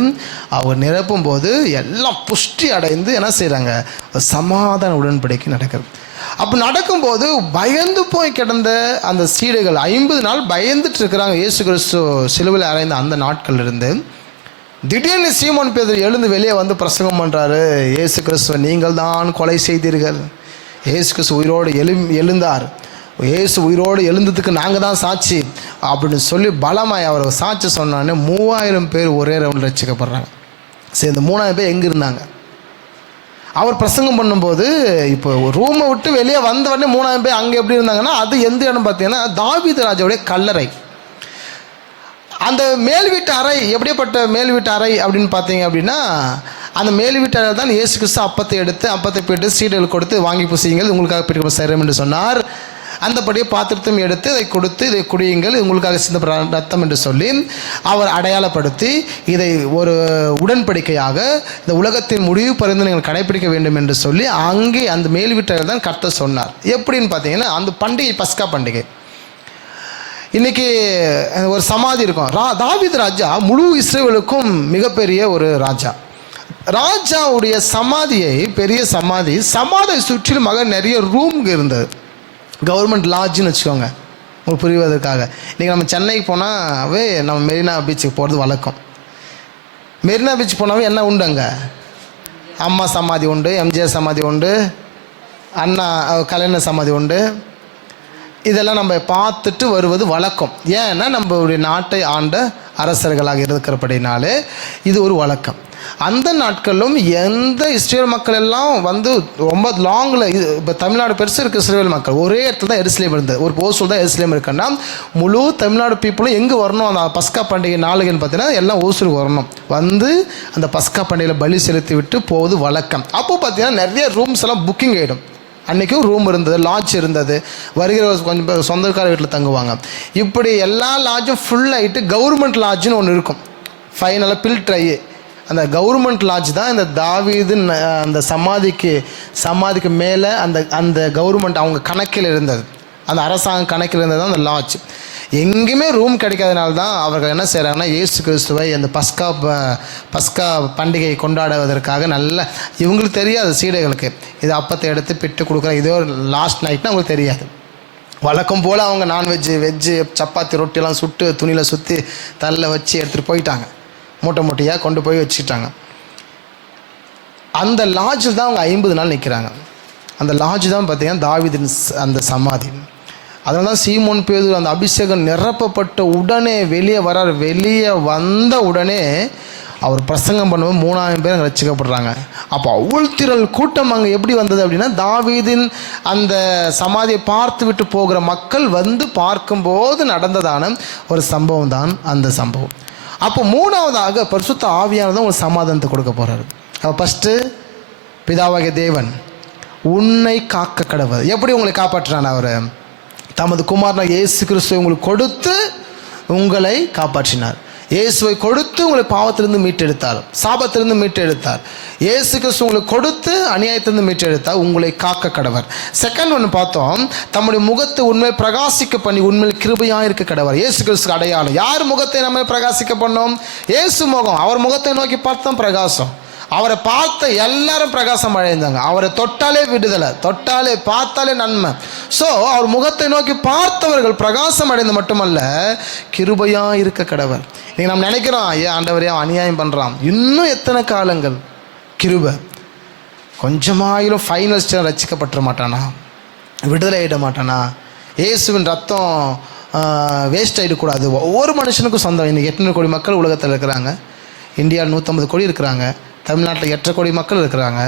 அவங்க நிரப்பும் போது எல்லாம் புஷ்டி அடைந்து என்ன செய்கிறாங்க? சமாதான உடன்படிக்கை நடக்கிறது. அப்போ நடக்கும்போது பயந்து போய் கிடந்த அந்த சீடைகள் 50 நாள் பயந்துட்டு இருக்கிறாங்க. இயேசு கிறிஸ்து சிலுவையில் அறைந்த அந்த நாட்கள் இருந்து திடீர்னு சீமோன் பேதுரு எழுந்து வெளியே வந்து பிரசங்கம் பண்ணுறாரு. இயேசு கிறிஸ்துவை நீங்கள் தான் கொலை செய்தீர்கள். இயேசு கிறிஸ்து உயிரோடு எழுந்தார். இயேசு உயிரோடு எழுந்ததுக்கு நாங்கள் தான் சாட்சி அப்படின்னு சொல்லி பலமாய் அவர் சாட்சி சொன்னானே 3000 பேர் ஒரே ரவுண்டில் ரசிக்கப்படுறாங்க. சரி, இந்த 3000 பேர் எங்கே இருந்தாங்க? அவர் பிரசங்கம் பண்ணும்போது இப்போ ரூமை விட்டு வெளியே வந்த உடனே 3000 பேர் அங்கே எப்படி இருந்தாங்கன்னா அது எந்த இடம் பார்த்தீங்கன்னா தாவீது ராஜாவுடைய கல்லறை. அந்த மேல் வீட்டு அறை எப்படிப்பட்ட மேல் வீட்டு அறை அப்படின்னு பார்த்தீங்க அப்படின்னா அந்த மேல் வீட்டு அறை தான் இயேசு கிறிஸ்து அப்பத்தை போயிட்டு சீடர்கள் கொடுத்து வாங்கி பூசியுங்கள் உங்களுக்காக பிடிக்க செய்கிறோம் என்று சொன்னார். அந்தபடியே பாத்திரத்தையும் எடுத்து இதை கொடுத்து இதை குடியுங்கள் உங்களுக்காக சிந்த ரத்தம் என்று சொல்லி அவர் அடையாளப்படுத்தி இதை ஒரு உடன்படிக்கையாக இந்த உலகத்தின் முடிவு பரிந்து நீங்கள் கடைபிடிக்க வேண்டும் என்று சொல்லி அங்கே அந்த மேல் வீட்டர் தான் கர்த்தர் சொன்னார். எப்படின்னு பார்த்தீங்கன்னா அந்த பண்டிகை பஸ்கா பண்டிகை. இன்றைக்கி ஒரு சமாதி இருக்கும். தாவீது ராஜா முழு இஸ்ரவேலுக்கும் மிகப்பெரிய ஒரு ராஜாவுடைய சமாதியை, பெரிய சமாதியை சுற்றிலுமாக நிறைய ரூம் இருந்தது. கவர்மெண்ட் லாட்ஜுன்னு வச்சுக்கோங்க உங்களுக்கு புரிவதற்காக. இன்றைக்கி நம்ம சென்னைக்கு போனாவே நம்ம மெரினா பீச்சுக்கு போகிறது வழக்கம். மெரினா பீச் போனாவே என்ன உண்டு? அங்கே அம்மா சமாதி உண்டு, எம்ஜிஆர் சமாதி உண்டு, அண்ணா கலைஞர் சமாதி உண்டு. இதெல்லாம் நம்ம பார்த்துட்டு வருவது வழக்கம். ஏன்னா நம்மளுடைய நாட்டை ஆண்ட அரசர்களாக இருக்கிறபடினாலே இது ஒரு வழக்கம். அந்த நாட்களிலும் எந்த இஸ்ரேல் மக்கள் எல்லாம் வந்து ரொம்ப லாங்கில், இப்போ தமிழ்நாடு பெருசு இருக்குது, இஸ்ரேல் மக்கள் ஒரே இடத்துல தான் எருசலேம் இருந்தது. ஒரு ஓசூல் தான் எருசலேம் இருக்குன்னா முழு தமிழ்நாடு பீப்புளும் எங்கே வரணும்? அந்த பஸ்கா பண்டிகை நாளுக்குன்னு பார்த்தீங்கன்னா எல்லாம் ஓசூருக்கு வரணும். வந்து அந்த பஸ்கா பண்டிகையில் பலி செலுத்தி விட்டு போவது வழக்கம். அப்போ பார்த்தீங்கன்னா நிறைய ரூம்ஸ் எல்லாம் புக்கிங் ஆகிடும். அன்றைக்கும் ரூம் இருந்தது, லாட்ஜ் இருந்தது. வருகிறவர் கொஞ்சம் பேர் சொந்தக்கார வீட்டில் தங்குவாங்க. இப்படி எல்லா லாட்ஜும் ஃபுல் ஆகிட்டு கவர்மெண்ட் லாட்ஜுன்னு ஒன்று இருக்கும். ஃபைனலாக பில்ட்ரை அந்த கவர்மெண்ட் லாட்ஜ் தான் இந்த தாவீது அந்த சமாதிக்கு மேலே அந்த கவர்மெண்ட் அவங்க கணக்கில் இருந்தது, அந்த அரசாங்க கணக்கில் இருந்தது தான் அந்த லாட்ஜ். எங்கேயுமே ரூம் கிடைக்காதனால தான் அவர்கள் என்ன செய்கிறாங்கன்னா, இயேசு கிறிஸ்துவை அந்த பஸ்கா பண்டிகையை கொண்டாடுவதற்காக இவங்களுக்கு தெரியாது சீடைகளுக்கு, இது அப்பத்தை எடுத்து பிட்டு கொடுக்குற இதே ஒரு லாஸ்ட் நைட்னு அவங்களுக்கு தெரியாது. வழக்கம் போல் அவங்க வெஜ்ஜு சப்பாத்தி ரொட்டியெல்லாம் சுட்டு துணியில் சுற்றி தள்ள வச்சு எடுத்துகிட்டு போயிட்டாங்க, மூட்டையாக கொண்டு போய் வச்சுக்கிட்டாங்க. அந்த லாட்ஜில் தான் அவங்க 50 நாள் நிற்கிறாங்க. அந்த லாட்ஜ் தான் பார்த்திங்கன்னா தாவீதின் அந்த சமாதி. அதனால தான் சீமோன் பேதுரு அந்த அபிஷேகம் நிரப்பப்பட்ட உடனே வெளியே வரார். வெளியே வந்த உடனே அவர் பிரசங்கம் பண்ணும்போது 3000 பேர் அங்கே ரட்சிக்கப்படுறாங்க. அப்போ அவ்வளத்திரள் கூட்டம் அங்கே எப்படி வந்தது அப்படின்னா, தாவீதின் அந்த சமாதியை பார்த்து விட்டு போகிற மக்கள் வந்து பார்க்கும்போது நடந்ததான ஒரு சம்பவம் தான் அந்த சம்பவம். அப்போ 3வதாக பரிசுத்த ஆவியானதான் உங்களுக்கு சமாதானத்தை கொடுக்க போகிறாரு. அப்போ ஃபஸ்ட்டு பிதாவாகிய தேவன் உன்னை காக்க கடவுள். எப்படி உங்களை காப்பாற்றுறான்? அவர் தமது குமாரனாக இயேசு கிறிஸ்துவை உங்களுக்கு கொடுத்து உங்களை காப்பாற்றினார். இயேசுவை கொடுத்து உங்களை பாவத்திலிருந்து மீட்டெடுத்தார், சாபத்திலிருந்து மீட்டெடுத்தார். இயேசு கிறிஸ்து உங்களுக்கு கொடுத்து அநியாயத்திலிருந்து மீட்டெடுத்தார், உங்களை காக்க கடவர். செகண்ட் ஒன்று பார்த்தோம், தம்முடைய முகத்தை உண்மையில் பிரகாசிக்க பண்ணி உண்மையில் கிருபையாக இருக்க கடவர். இயேசு கிறிஸ்துக்கு அடையாளம். யார் முகத்தை நம்ம பிரகாசிக்க பண்ணோம்? இயேசு முகம். அவர் முகத்தை நோக்கி பார்த்தோம் பிரகாசம். அவரை பார்த்த எல்லாரும் பிரகாசம் அடைந்தாங்க. அவரை தொட்டாலே விடுதலை, பார்த்தாலே நன்மை. ஸோ அவர் முகத்தை நோக்கி பார்த்தவர்கள் பிரகாசம் அடைந்து மட்டுமல்ல கிருபையாக இருக்க கடவர். நீங்கள் நம்ம நினைக்கிறோம், ஐயா ஆண்டவரே அநியாயம் பண்ணுறான், இன்னும் எத்தனை காலங்கள் கிருபை. கொஞ்சமாயிலும் ஃபைனல் ஸ்டேஜ் ரட்சிக்கப்பட்டுற மாட்டானா? விடுதலை ஆகிட மாட்டானா? இயேசுவின் ரத்தம் வேஸ்ட் ஆகிடக்கூடாது. ஒவ்வொரு மனுஷனுக்கும் சொந்தம். இன்றைக்கி 800 கோடி மக்கள் உலகத்தில் இருக்கிறாங்க. இந்தியாவில் 150 கோடி இருக்கிறாங்க. தமிழ்நாட்டில் 8 கோடி மக்கள் இருக்கிறாங்க.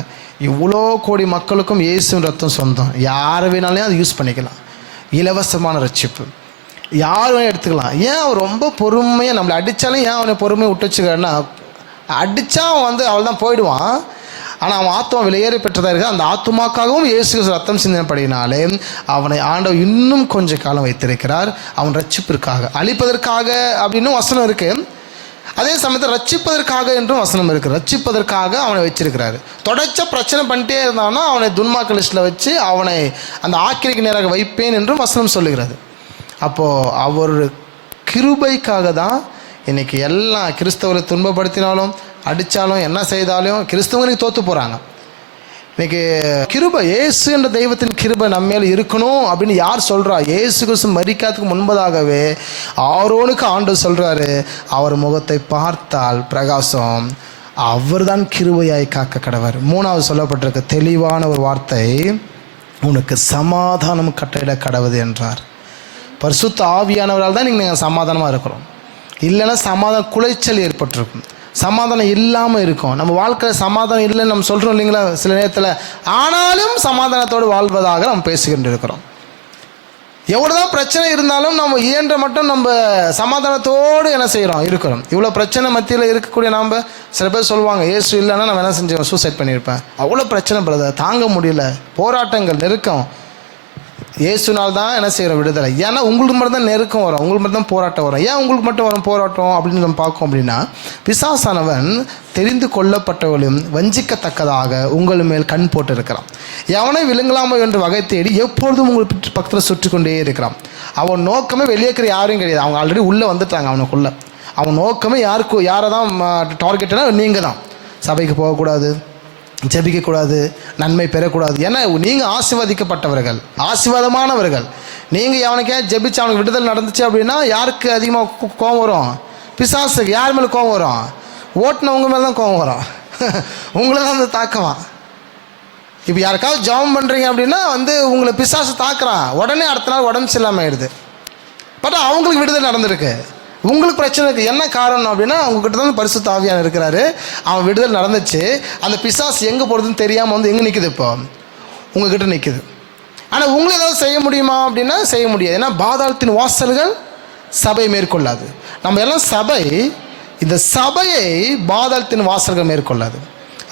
இவ்வளோ கோடி மக்களுக்கும் இயேசுவின் ரத்தம் சொந்தம். யார் வேணாலும் அதை யூஸ் பண்ணிக்கலாம். இலவசமான ரட்சிப்பு யார் வேணால் எடுத்துக்கலாம். ஏன் அவன் ரொம்ப பொறுமையாக நம்மளை அடித்தாலும் ஏன் அவனை பொறுமையை விட்டு வச்சுக்கிறன்னா, அடித்தா அவன் அவள் தான் போயிடுவான். ஆனால் அவன் ஆத்மா விலையேறி பெற்றதாக இருக்குது. அந்த ஆத்மாக்காகவும் இயேசு ரத்தம் சிந்தனைப்படினாலே அவனை ஆண்டவர் இன்னும் கொஞ்சம் காலம் வைத்திருக்கிறார். அவன் ரட்சிப்பிற்காக, அழிப்பதற்காக அப்படின்னு வசனம் இருக்குது. அதே சமயத்தில் ரட்சிப்பதற்காக என்றும் வசனம் இருக்குது. ரட்சிப்பதற்காக அவனை வச்சிருக்கிறாரு. தொடர்ச்ச பிரச்சனை பண்ணிட்டே இருந்தான்னா அவனை துன்மார்க்க லிஸ்ட்டில் வச்சு அவனை அந்த ஆக்கிரிக்கு நேராக வைப்பேன் என்றும் வசனம் சொல்லுகிறது. அப்போது அவர் கிருபைக்காக தான் இன்றைக்கி எல்லாம் கிறிஸ்தவரை துன்பப்படுத்தினாலும் அடித்தாலும் என்ன செய்தாலும் கிறிஸ்தவங்களுக்கு தோற்று போகிறாங்க. இன்றைக்கி கிருபை, இயேசு என்ற தெய்வத்தின் கிருபை நம்ம மேலே இருக்கணும் அப்படின்னு யார் சொல்கிறா? இயேசு கிறிஸ்து மரிக்காததுக்கு முன்பதாகவே ஆரோனுக்கு ஆண்டவர் சொல்கிறாரு, அவர் முகத்தை பார்த்தால் பிரகாசம், அவர் தான் கிருபையாய் காக்க கடவர். 3வது சொல்லப்பட்டிருக்க தெளிவான ஒரு வார்த்தை, உனக்கு சமாதானம் கட்டளையிட கடவுது என்றார். பரிசுத்த ஆவியானவரால் தான் நீங்கள் சமாதானமாக இருக்கிறோம். இல்லைன்னா சமாதானம் குலைச்சல் ஏற்பட்டிருக்கும், சமாதானம் இல்லாமல் இருக்கும். நம்ம வாழ்க்கையில் சமாதானம் இல்லைன்னு நம்ம சொல்கிறோம் இல்லைங்களா சில நேரத்தில். ஆனாலும் சமாதானத்தோடு வாழ்வதாக நம்ம பேசிக்கிட்டு இருக்கிறோம். எவ்வளோ தான் பிரச்சனை இருந்தாலும் நம்ம இயன்ற மட்டும் நம்ம சமாதானத்தோடு என்ன செய்கிறோம், இருக்கிறோம். இவ்வளோ பிரச்சனை மத்தியில் இருக்கக்கூடிய நாம் சில பேர் சொல்லுவாங்க, இயேசு இல்லைன்னா நான் என்ன செஞ்சேன், சூசைட் பண்ணியிருப்பேன். அவ்வளோ பிரச்சனை பிரதர், தாங்க முடியல, போராட்டங்கள், நெருக்கம். இயேசுனால் தான் என்ன செய்கிறோம், விடுதலை. ஏன்னா உங்களுக்கு மட்டும் தான் நெருக்கம் வரும், உங்களுக்கு மட்டும் தான் போராட்டம் வரும். ஏன் உங்களுக்கு மட்டும் வரும் போராட்டம் அப்படின்னு நம்ம பார்க்கோம் அப்படின்னா, பிசாசானவன் தெரிந்து கொள்ளப்பட்டவர்களும் வஞ்சிக்கத்தக்கதாக உங்கள் மேல் கண் போட்டு இருக்கிறான். எவனை விழுங்கலாமோ என்று வகை தேடி எப்பொழுதும் உங்களுக்கு பக்கத்தில் சுற்றி கொண்டே இருக்கிறான். அவன் நோக்கமே வெளியே இருக்கிற யாரும் கிடையாது. அவங்க ஆல்ரெடி உள்ளே வந்துட்டாங்க அவனுக்குள்ளே. அவன் நோக்கமே யாரை தான் டார்கெட்னா நீங்கள் தான். சபைக்கு போகக்கூடாது, ஜெபிக்கக்கூடாது, நன்மை பெறக்கூடாது. ஏன்னா நீங்கள் ஆசீர்வதிக்கப்பட்டவர்கள், ஆசீர்வாதமானவர்கள். நீங்கள் அவனுக்கே ஜெபிச்சு அவனுக்கு விடுதலை நடந்துச்சு அப்படின்னா யாருக்கு அதிகமாக கோபம் வரும்? பிசாசுக்கு. யார் மேலே கோபம் வரும்? ஓட்டுனவங்க மேலே தான் கோபம் வரும். உங்களை தான் வந்து தாக்குவான். இப்போ யாருக்காவது ஜெபம் பண்ணுறீங்க அப்படின்னா உங்களை பிசாசு தாக்குறான், உடனே அடுத்த நாள் உடம்பு சரியில்லாமல் ஆயிடுது. பட் அவங்களுக்கு விடுதலை நடந்திருக்கு, உங்களுக்கு பிரச்சனை இருக்குது. என்ன காரணம் அப்படின்னா அவங்ககிட்ட தான் பரிசுத்த ஆவியானவர் இருக்கிறாரு. அவன் விடுதலை நடந்துச்சு. அந்த பிசாசு எங்கே போகிறதுன்னு தெரியாமல் எங்கே நிற்குது, இப்போ உங்ககிட்ட நிற்குது. ஆனால் உங்களை ஏதாவது செய்ய முடியுமா அப்படின்னா செய்ய முடியாது. ஏன்னா பாதாளத்தின் வாசல்கள் சபை மேற்கொள்ளாது. நம்ம எல்லாம் சபை, இந்த சபையை பாதாளத்தின் வாசல்கள் மேற்கொள்ளாது.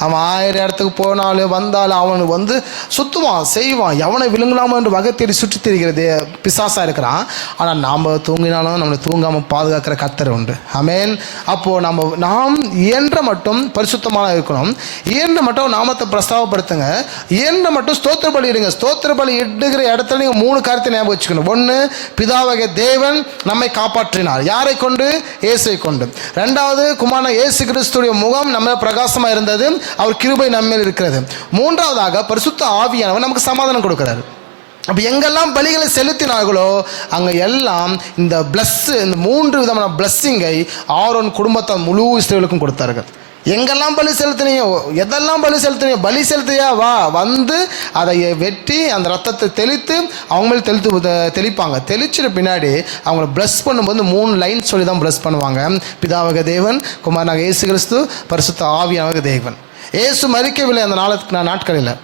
அவன் 1000 இடத்துக்கு போனாலும் வந்தாலும் அவனுக்கு வந்து சுற்றுவான் செய்வான், எவனை விழுங்கலாமோ என்று வகை தேடி சுற்றி திரிகிறது பிசாசாக இருக்கிறான். ஆனால் நாம் தூங்கினாலும் நம்மளை தூங்காமல் பாதுகாக்கிற கர்த்தர் உண்டு. ஆமென். அப்போது நாம் இயன்ற மட்டும் பரிசுத்தமாக இருக்கணும். இயன்ற மட்டும் நாமத்தை பிரஸ்தாபப்படுத்துங்க. இயன்ற மட்டும் ஸ்தோத்திர பலி இடுங்க. ஸ்தோத்திர பலி இடுகிற இடத்துல நீங்கள் 3 காரியத்தை ஞாபகம் வச்சுக்கணும். 1, பிதாவாகிய தேவன் நம்மை காப்பாற்றினார். யாரை கொண்டு? இயேசுவை கொண்டு. 2வது, குமாரனாகிய இயேசு கிறிஸ்துவின் முகம் நம்ம பிரகாசமாக இருந்தது, அவர் கிருபை நம்மேல் இருக்கிறது. 3வதாக பரிசுத்த ஆவியானவர் நமக்கு சமாதானம் கொடுக்கிறார். அப்போ எங்கெல்லாம் பலிகளை செலுத்தினார்களோ அங்கே எல்லாம் இந்த இந்த 3 விதமான பிளஸ்ஸிங்கை ஆரோன் குடும்பத்தார் முழு இஸ்ரவேலுக்கும் கொடுத்தார்கள். எங்கெல்லாம் பலி செலுத்தினியோ, எதெல்லாம் பலி செலுத்தினியோ, பலி செலுத்தியா வா வந்து அதை வெட்டி அந்த ரத்தத்தை தெளித்து அவங்க மேலே தெளிப்பாங்க. தெளிச்சிட்ட பின்னாடி அவங்கள ப்ளஸ் பண்ணும்போது 3 லைன் சொல்லி தான் ப்ளஸ் பண்ணுவாங்க. பிதாவாகிய தேவன், குமாரனாகிய இயேசு கிறிஸ்து, பரிசுத்த ஆவியானவர் தேவன். இயேசு மரிக்கவில்லை அந்த நாட்களில்.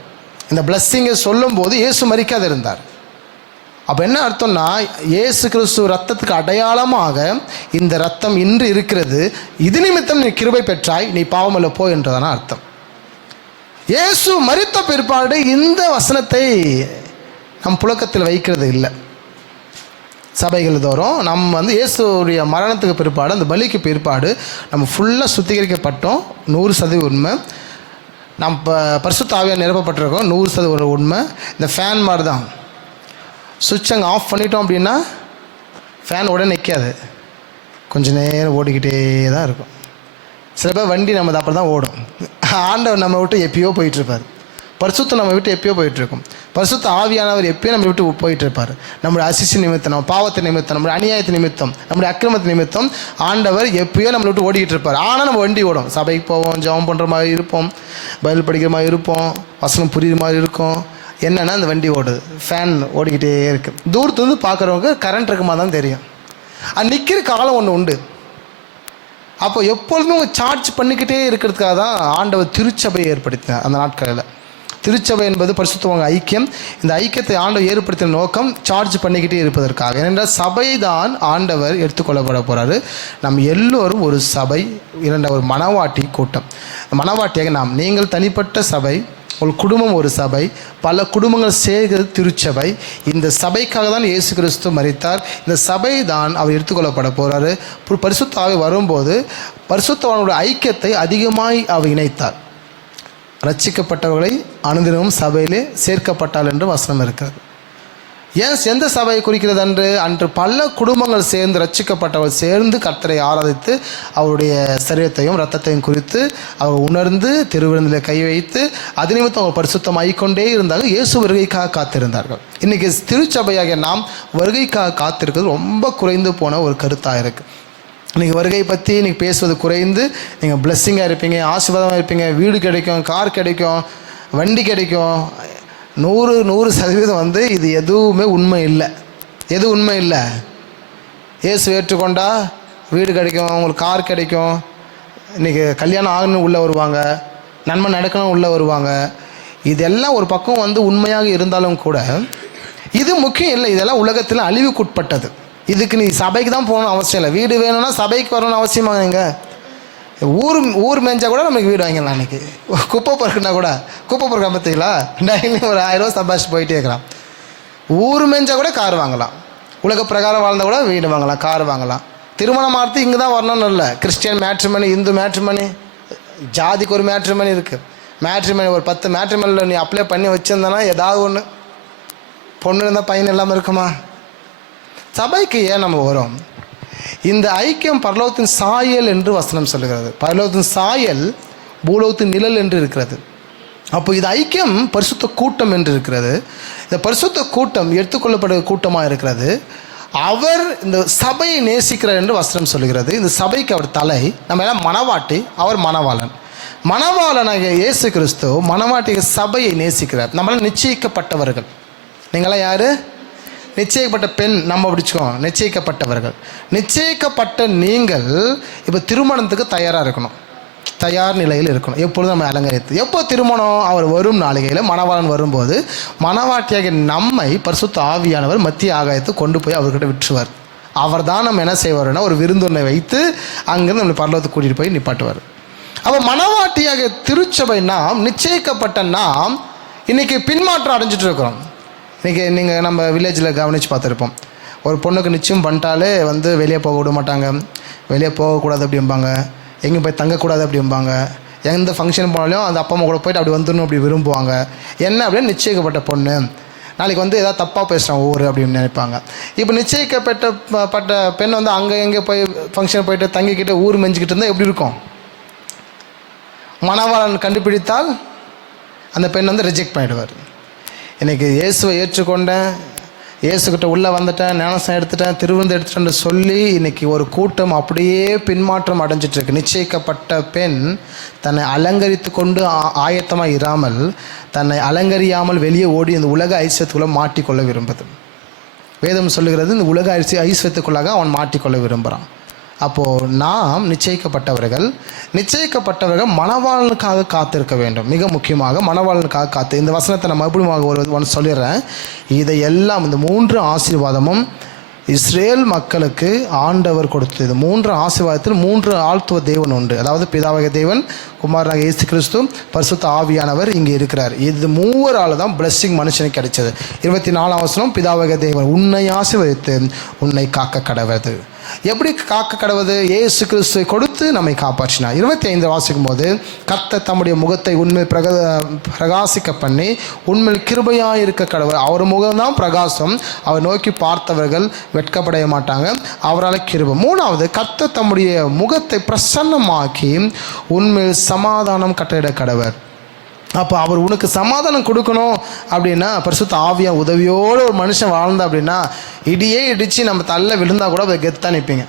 இந்த பிளஸ்ஸிங்கை சொல்லும் போது இயேசு மரிக்காத இருந்தார். அப்போ என்ன அர்த்தம்னா, இயேசு கிறிஸ்து ரத்தத்துக்கு அடையாளமாக இந்த ரத்தம் இன்று இருக்கிறது, இது நிமித்தம் நீ கிருபை பெற்றாய், நீ பாவமல்ல போ என்றதான அர்த்தம். இயேசு மரித்த பிற்பாடு இந்த வசனத்தை நம் புழக்கத்தில் வைக்கிறது இல்லை. சபைகள் தோறும் நம்ம வந்து இயேசுடைய மரணத்துக்கு பிற்பாடு, அந்த பலிக்கு பிற்பாடு நம்ம ஃபுல்லாக சுத்திகரிக்கப்பட்டோம், 100% உண்மை. நம்ம பரிசுத்த ஆவியால் நிரப்பப்பட்டிருக்கோம், 100% உண்மை. இந்த ஃபேன் மாதிரி தான், சுவிட்ச் அங்கே ஆஃப் பண்ணிட்டோம் அப்படின்னா ஃபேன் உடனே நிற்காது, கொஞ்சம் நேரம் ஓடிக்கிட்டே தான் இருக்கும். சில பேர் வண்டி நம்ம அப்படி தான் ஓடும். ஆண்டவர் நம்ம விட்டு எப்பயோ போயிட்டுருப்பார். பரிசுத்தம் நம்ம விட்டு எப்பயோ போயிட்டுருக்கும். பரிசுத்த ஆவியானவர் எப்பயோ நம்ம விட்டு போயிட்டுருப்பார். நம்முடைய அசிசி நிமித்தம், நம்ம பாவத்தை நிமித்தம், நம்முடைய அநியாயத்தை நிமித்தம், நம்முடைய அக்கிரமத்தை நிமித்தம் ஆண்டவர் எப்பயோ நம்மளை விட்டு ஓடிக்கிட்டு இருப்பார். ஆனால் நம்ம வண்டி ஓடும். சபைக்கு போவோம், ஜெபம் பண்ணுற மாதிரி இருப்போம், பைபிள் படிக்கிற மாதிரி இருப்போம், வசனம் புரியுற மாதிரி இருக்கும். என்னென்னா அந்த வண்டி ஓடுது, ஃபேன் ஓடிக்கிட்டே இருக்குது. தூரத்துலேருந்து பார்க்குறவங்க கரண்ட் இருக்குமா தான் தெரியும். அது நிற்கிற காலம் ஒன்று உண்டு. அப்போ எப்பொழுதுமே அவங்க சார்ஜ் பண்ணிக்கிட்டே இருக்கிறதுக்காக தான் ஆண்டவர் திருச்சபையை ஏற்படுத்தினார். அந்த நாட்களில் திருச்சபை என்பது பரிசுத்தவங்க ஐக்கியம். இந்த ஐக்கியத்தை ஆண்டவர் ஏற்படுத்தின நோக்கம் சார்ஜ் பண்ணிக்கிட்டே இருப்பதற்காக. ஏனென்றால் சபை தான் ஆண்டவர் எடுத்துக்கொள்ளப்பட போகிறாரு. நம் எல்லோரும் ஒரு சபை, ஒரு மனவாட்டி கூட்டம். மனவாட்டியாக நீங்கள் தனிப்பட்ட சபை, உங்கள் குடும்பம் ஒரு சபை, பல குடும்பங்கள் சேர்கிறது திருச்சபை. இந்த சபைக்காக தான் இயேசு கிறிஸ்து மரித்தார். இந்த சபை தான் அவர் எடுத்துக்கொள்ளப்பட போகிறாரு. பரிசுத்த ஆவி வரும்போது பரிசுத்தவானுடைய ஐக்கியத்தை அதிகமாய் அவர் இணைத்தார். ரட்சிக்கப்பட்டவர்களை அனுதினமும் சபையிலே சேர்க்கப்பட்டால் என்று வசனம் இருக்கிறது. ஏன் எந்த சபையை குறிக்கிறது? அன்று பல குடும்பங்கள் சேர்ந்து, ரட்சிக்கப்பட்டவர்கள் சேர்ந்து கர்த்தரை ஆராதித்து அவருடைய சரீரத்தையும் இரத்தத்தையும் குறித்து அவர் உணர்ந்து திருவிருந்தில் கை வைத்து அது நிமித்தம் அவங்க பரிசுத்தமாகிக்கொண்டே இருந்தாங்க. இயேசு வருகைக்காக காத்திருந்தார்கள். இன்றைக்கி திருச்சபையாக நாம் வருகைக்காக காத்திருக்கிறது ரொம்ப குறைந்து போன ஒரு கருத்தாக இருக்குது. இன்றைக்கி வருகை பற்றி இன்றைக்கி பேசுவது குறைந்து, நீங்கள் பிளெஸ்ஸிங்காக இருப்பீங்க, ஆசீர்வாதமாக இருப்பீங்க, வீடு கிடைக்கும், கார் கிடைக்கும், வண்டி கிடைக்கும், 100% வந்து இது எதுவுமே உண்மை இல்லை. எது உண்மை இல்லை? இயேசு ஏற்றுக்கொண்டா வீடு கிடைக்கும், உங்களுக்கு கார் கிடைக்கும், இன்றைக்கி கல்யாணம் ஆகணும்னு உள்ளே வருவாங்க, நன்மை நடக்கணும் உள்ளே வருவாங்க. இதெல்லாம் ஒரு பக்கம் வந்து உண்மையாக இருந்தாலும் கூட இது முக்கியம் இல்லை. இதெல்லாம் உலகத்தில் அழிவுக்குட்பட்டது. இதுக்கு நீ சபைக்கு தான் போகணும் அவசியம் இல்லை. வீடு வேணும்னா சபைக்கு வரணும்னு அவசியமாக நீங்கள் ஊர் மேய்ஞ்சா கூட நமக்கு வீடு வாங்கிடலாம். இன்றைக்கி குப்பை பொறுக்குன்னா கூட, குப்பை பொறுக்க பார்த்தீங்களா, டெய்லி ஒரு 1000 ரூபா சம்பாதிச்சு போயிட்டே இருக்கிறான். ஊர் மேய்ஞ்சா கூட கார் வாங்கலாம், உலக பிரகாரம் வாழ்ந்தால் கூட வீடு வாங்கலாம், கார் வாங்கலாம். திருமணம் ஆர்த்தி இங்கே தான் வரணும்னு இல்லை. கிறிஸ்டியன் மேட்ரிமனி, இந்து மேட்ரிமனி, ஜாதிக்கு ஒரு மேட்ரிமனி இருக்குது. மேட்ரிமனி ஒரு 10 மேட்ரிமனியில் நீ அப்ளை பண்ணி வச்சுருந்தனா ஏதாவது ஒன்று, பொண்ணு இருந்தால் பையன் இல்லாமல் இருக்குமா? சபைக்கு ஏன் நம்ம வரோம்? இந்த ஐக்கியம் பரலோகத்தின் சாயல் என்று வசனம் சொல்லுகிறது. பரலோகத்தின் சாயல் பூலோகத்தின் நிழல் என்று இருக்கிறது. அப்போ இது ஐக்கியம் பரிசுத்த கூட்டம் என்று இருக்கிறது. இந்த பரிசுத்த கூட்டம் எடுத்துக்கொள்ளப்படுகிற கூட்டமாக இருக்கிறது. அவர் இந்த சபையை நேசிக்கிறார் என்று வசனம் சொல்லுகிறது. இந்த சபைக்கு அவர் தலை, நம்ம எல்லாம் மணவாட்டி, அவர் மணவாளன். மணவாளனாகிய இயேசு கிறிஸ்து மணவாட்டிய சபையை நேசிக்கிறார். நம்மளால் நிச்சயிக்கப்பட்டவர்கள். நீங்களாம் யார்? நிச்சயிக்கப்பட்ட பெண். நம்ம பிடிச்சிக்கோம், நிச்சயிக்கப்பட்டவர்கள். நிச்சயிக்கப்பட்ட நீங்கள் இப்போ திருமணத்துக்கு தயாராக இருக்கணும், தயார் நிலையில் இருக்கணும். எப்பொழுதும் நம்ம அலங்கரித்து, எப்போ திருமணம்? அவர் வரும் நாளிகையில் மணவாளன் வரும்போது மணவாட்டியாக நம்மை பரிசுத்த ஆவியானவர் மத்திய ஆகாயத்தை கொண்டு போய் அவர்கிட்ட விட்டுருவார். அவர் தான் நம்ம என்ன செய்வார்னா ஒரு விருந்தொன்னை வைத்து அங்கேருந்து நம்மளை பரலோகத்துக்கு கூட்டிகிட்டு போய் நிப்பாட்டுவார். அப்போ மணவாட்டி மனவாட்டியாக திருச்சபை நாம் நிச்சயிக்கப்பட்ட நாம் இன்றைக்கி பின்மாற்றம் அடைஞ்சிட்டு இருக்கிறோம். இன்றைக்கி நீங்கள் நம்ம வில்லேஜில் கவனித்து பார்த்துருப்போம். ஒரு பொண்ணுக்கு நிச்சயம் பண்ணிட்டாலே வந்து வெளியே போக விட மாட்டாங்க, வெளியே போகக்கூடாது அப்படிம்பாங்க, எங்கேயும் போய் தங்கக்கூடாது அப்படிம்பாங்க. எந்த ஃபங்க்ஷன் போனாலும் அந்த அப்பா அம்மா கூட போய்ட்டு அப்படி வந்துடணும் அப்படி விரும்புவாங்க. என்ன அப்படின்னு நிச்சயிக்கப்பட்ட பொண்ணு நாளைக்கு வந்து ஏதாவது தப்பாக பேசுகிறான் ஊர் அப்படின்னு நினைப்பாங்க. இப்போ நிச்சயிக்கப்பட்ட பெண் வந்து அங்கே எங்கே போய் ஃபங்க்ஷன் போயிட்டு தங்கிக்கிட்டு ஊர் மெஞ்சிக்கிட்டு இருந்தால் எப்படி இருக்கும்? மணவாளன் கண்டுபிடித்தால் அந்த பெண் வந்து ரிஜெக்ட் பண்ணிடுவார். இன்றைக்கி இயேசுவை ஏற்றுக்கொண்டேன், இயேசுக்கிட்ட உள்ளே வந்துட்டேன், ஞானஸ்நானம் எடுத்துட்டேன், திருவிருந்து எடுத்துட்டேன்னு சொல்லி இன்றைக்கி ஒரு கூட்டம் அப்படியே பின்மாற்றம் அடைஞ்சிட்ருக்கு. நிச்சயிக்கப்பட்ட பெண் தன்னை அலங்கரித்து கொண்டு ஆயத்தமாக இராமல் தன்னை அலங்கரியாமல் வெளியே ஓடி இந்த உலக ஐஸ்வர்யத்துக்குள்ளே மாட்டிக்கொள்ள விரும்புது. வேதம் சொல்லுகிறது இந்த உலக ஐஸ்வர்யத்துக்குள்ளாக அவன் மாட்டிக்கொள்ள விரும்புகிறான். அப்போது நாம் நிச்சயிக்கப்பட்டவர்கள் மணவாளனுக்காக காத்திருக்க வேண்டும். மிக முக்கியமாக மணவாளனுக்காக காத்து. இந்த வசனத்தை நான் மறுபடியும் ஒன்று சொல்லிடுறேன். இதையெல்லாம் இந்த 3 ஆசீர்வாதமும் இஸ்ரேல் மக்களுக்கு ஆண்டவர் கொடுத்தது. 3 ஆசீர்வாதத்தில் 3 ஆழ்த்துவ தேவன் உண்டு. அதாவது பிதாவாகிய தேவன், குமாரனாக இயேசு கிறிஸ்து, பரிசுத்த ஆவியானவர் இங்கே இருக்கிறார். இது 3ஆல் தான் பிளஸ்ஸிங் மனுஷனுக்கு கிடைச்சது. 24ஆம் வசனம், பிதாவாகிய தேவன் உன்னை ஆசீர்வதித்து உன்னை காக்க கடவது. எப்படி காக்க கடவுது? இயேசு கிறிஸ்துவை கொடுத்து நம்மை காப்பாற்றினார். 25 வாசிக்கும் போது, கர்த்தர் தம்முடைய முகத்தை உண்மையில் பிரகாசிக்க பண்ணி உண்மையில் கிருபையாக இருக்க கடவுள். அவர் முகம்தான் பிரகாசம், அவர் நோக்கி பார்த்தவர்கள் வெட்கப்படைய மாட்டாங்க, அவரால் கிருபை. 3வது, கர்த்தர் தம்முடைய முகத்தை பிரசன்னமாக்கி உண்மையில் சமாதானம் கட்டளையிட கடவர். அப்போ அவர் உனக்கு சமாதானம் கொடுக்கணும் அப்படின்னா பரிசுத்த ஆவியா உதவியோடு ஒரு மனுஷன் வாழ்ந்தா அப்படின்னா இடியே இடித்து நம்ம தள்ள விழுந்தால் கூட அதை கெத்தாக நிற்பீங்க.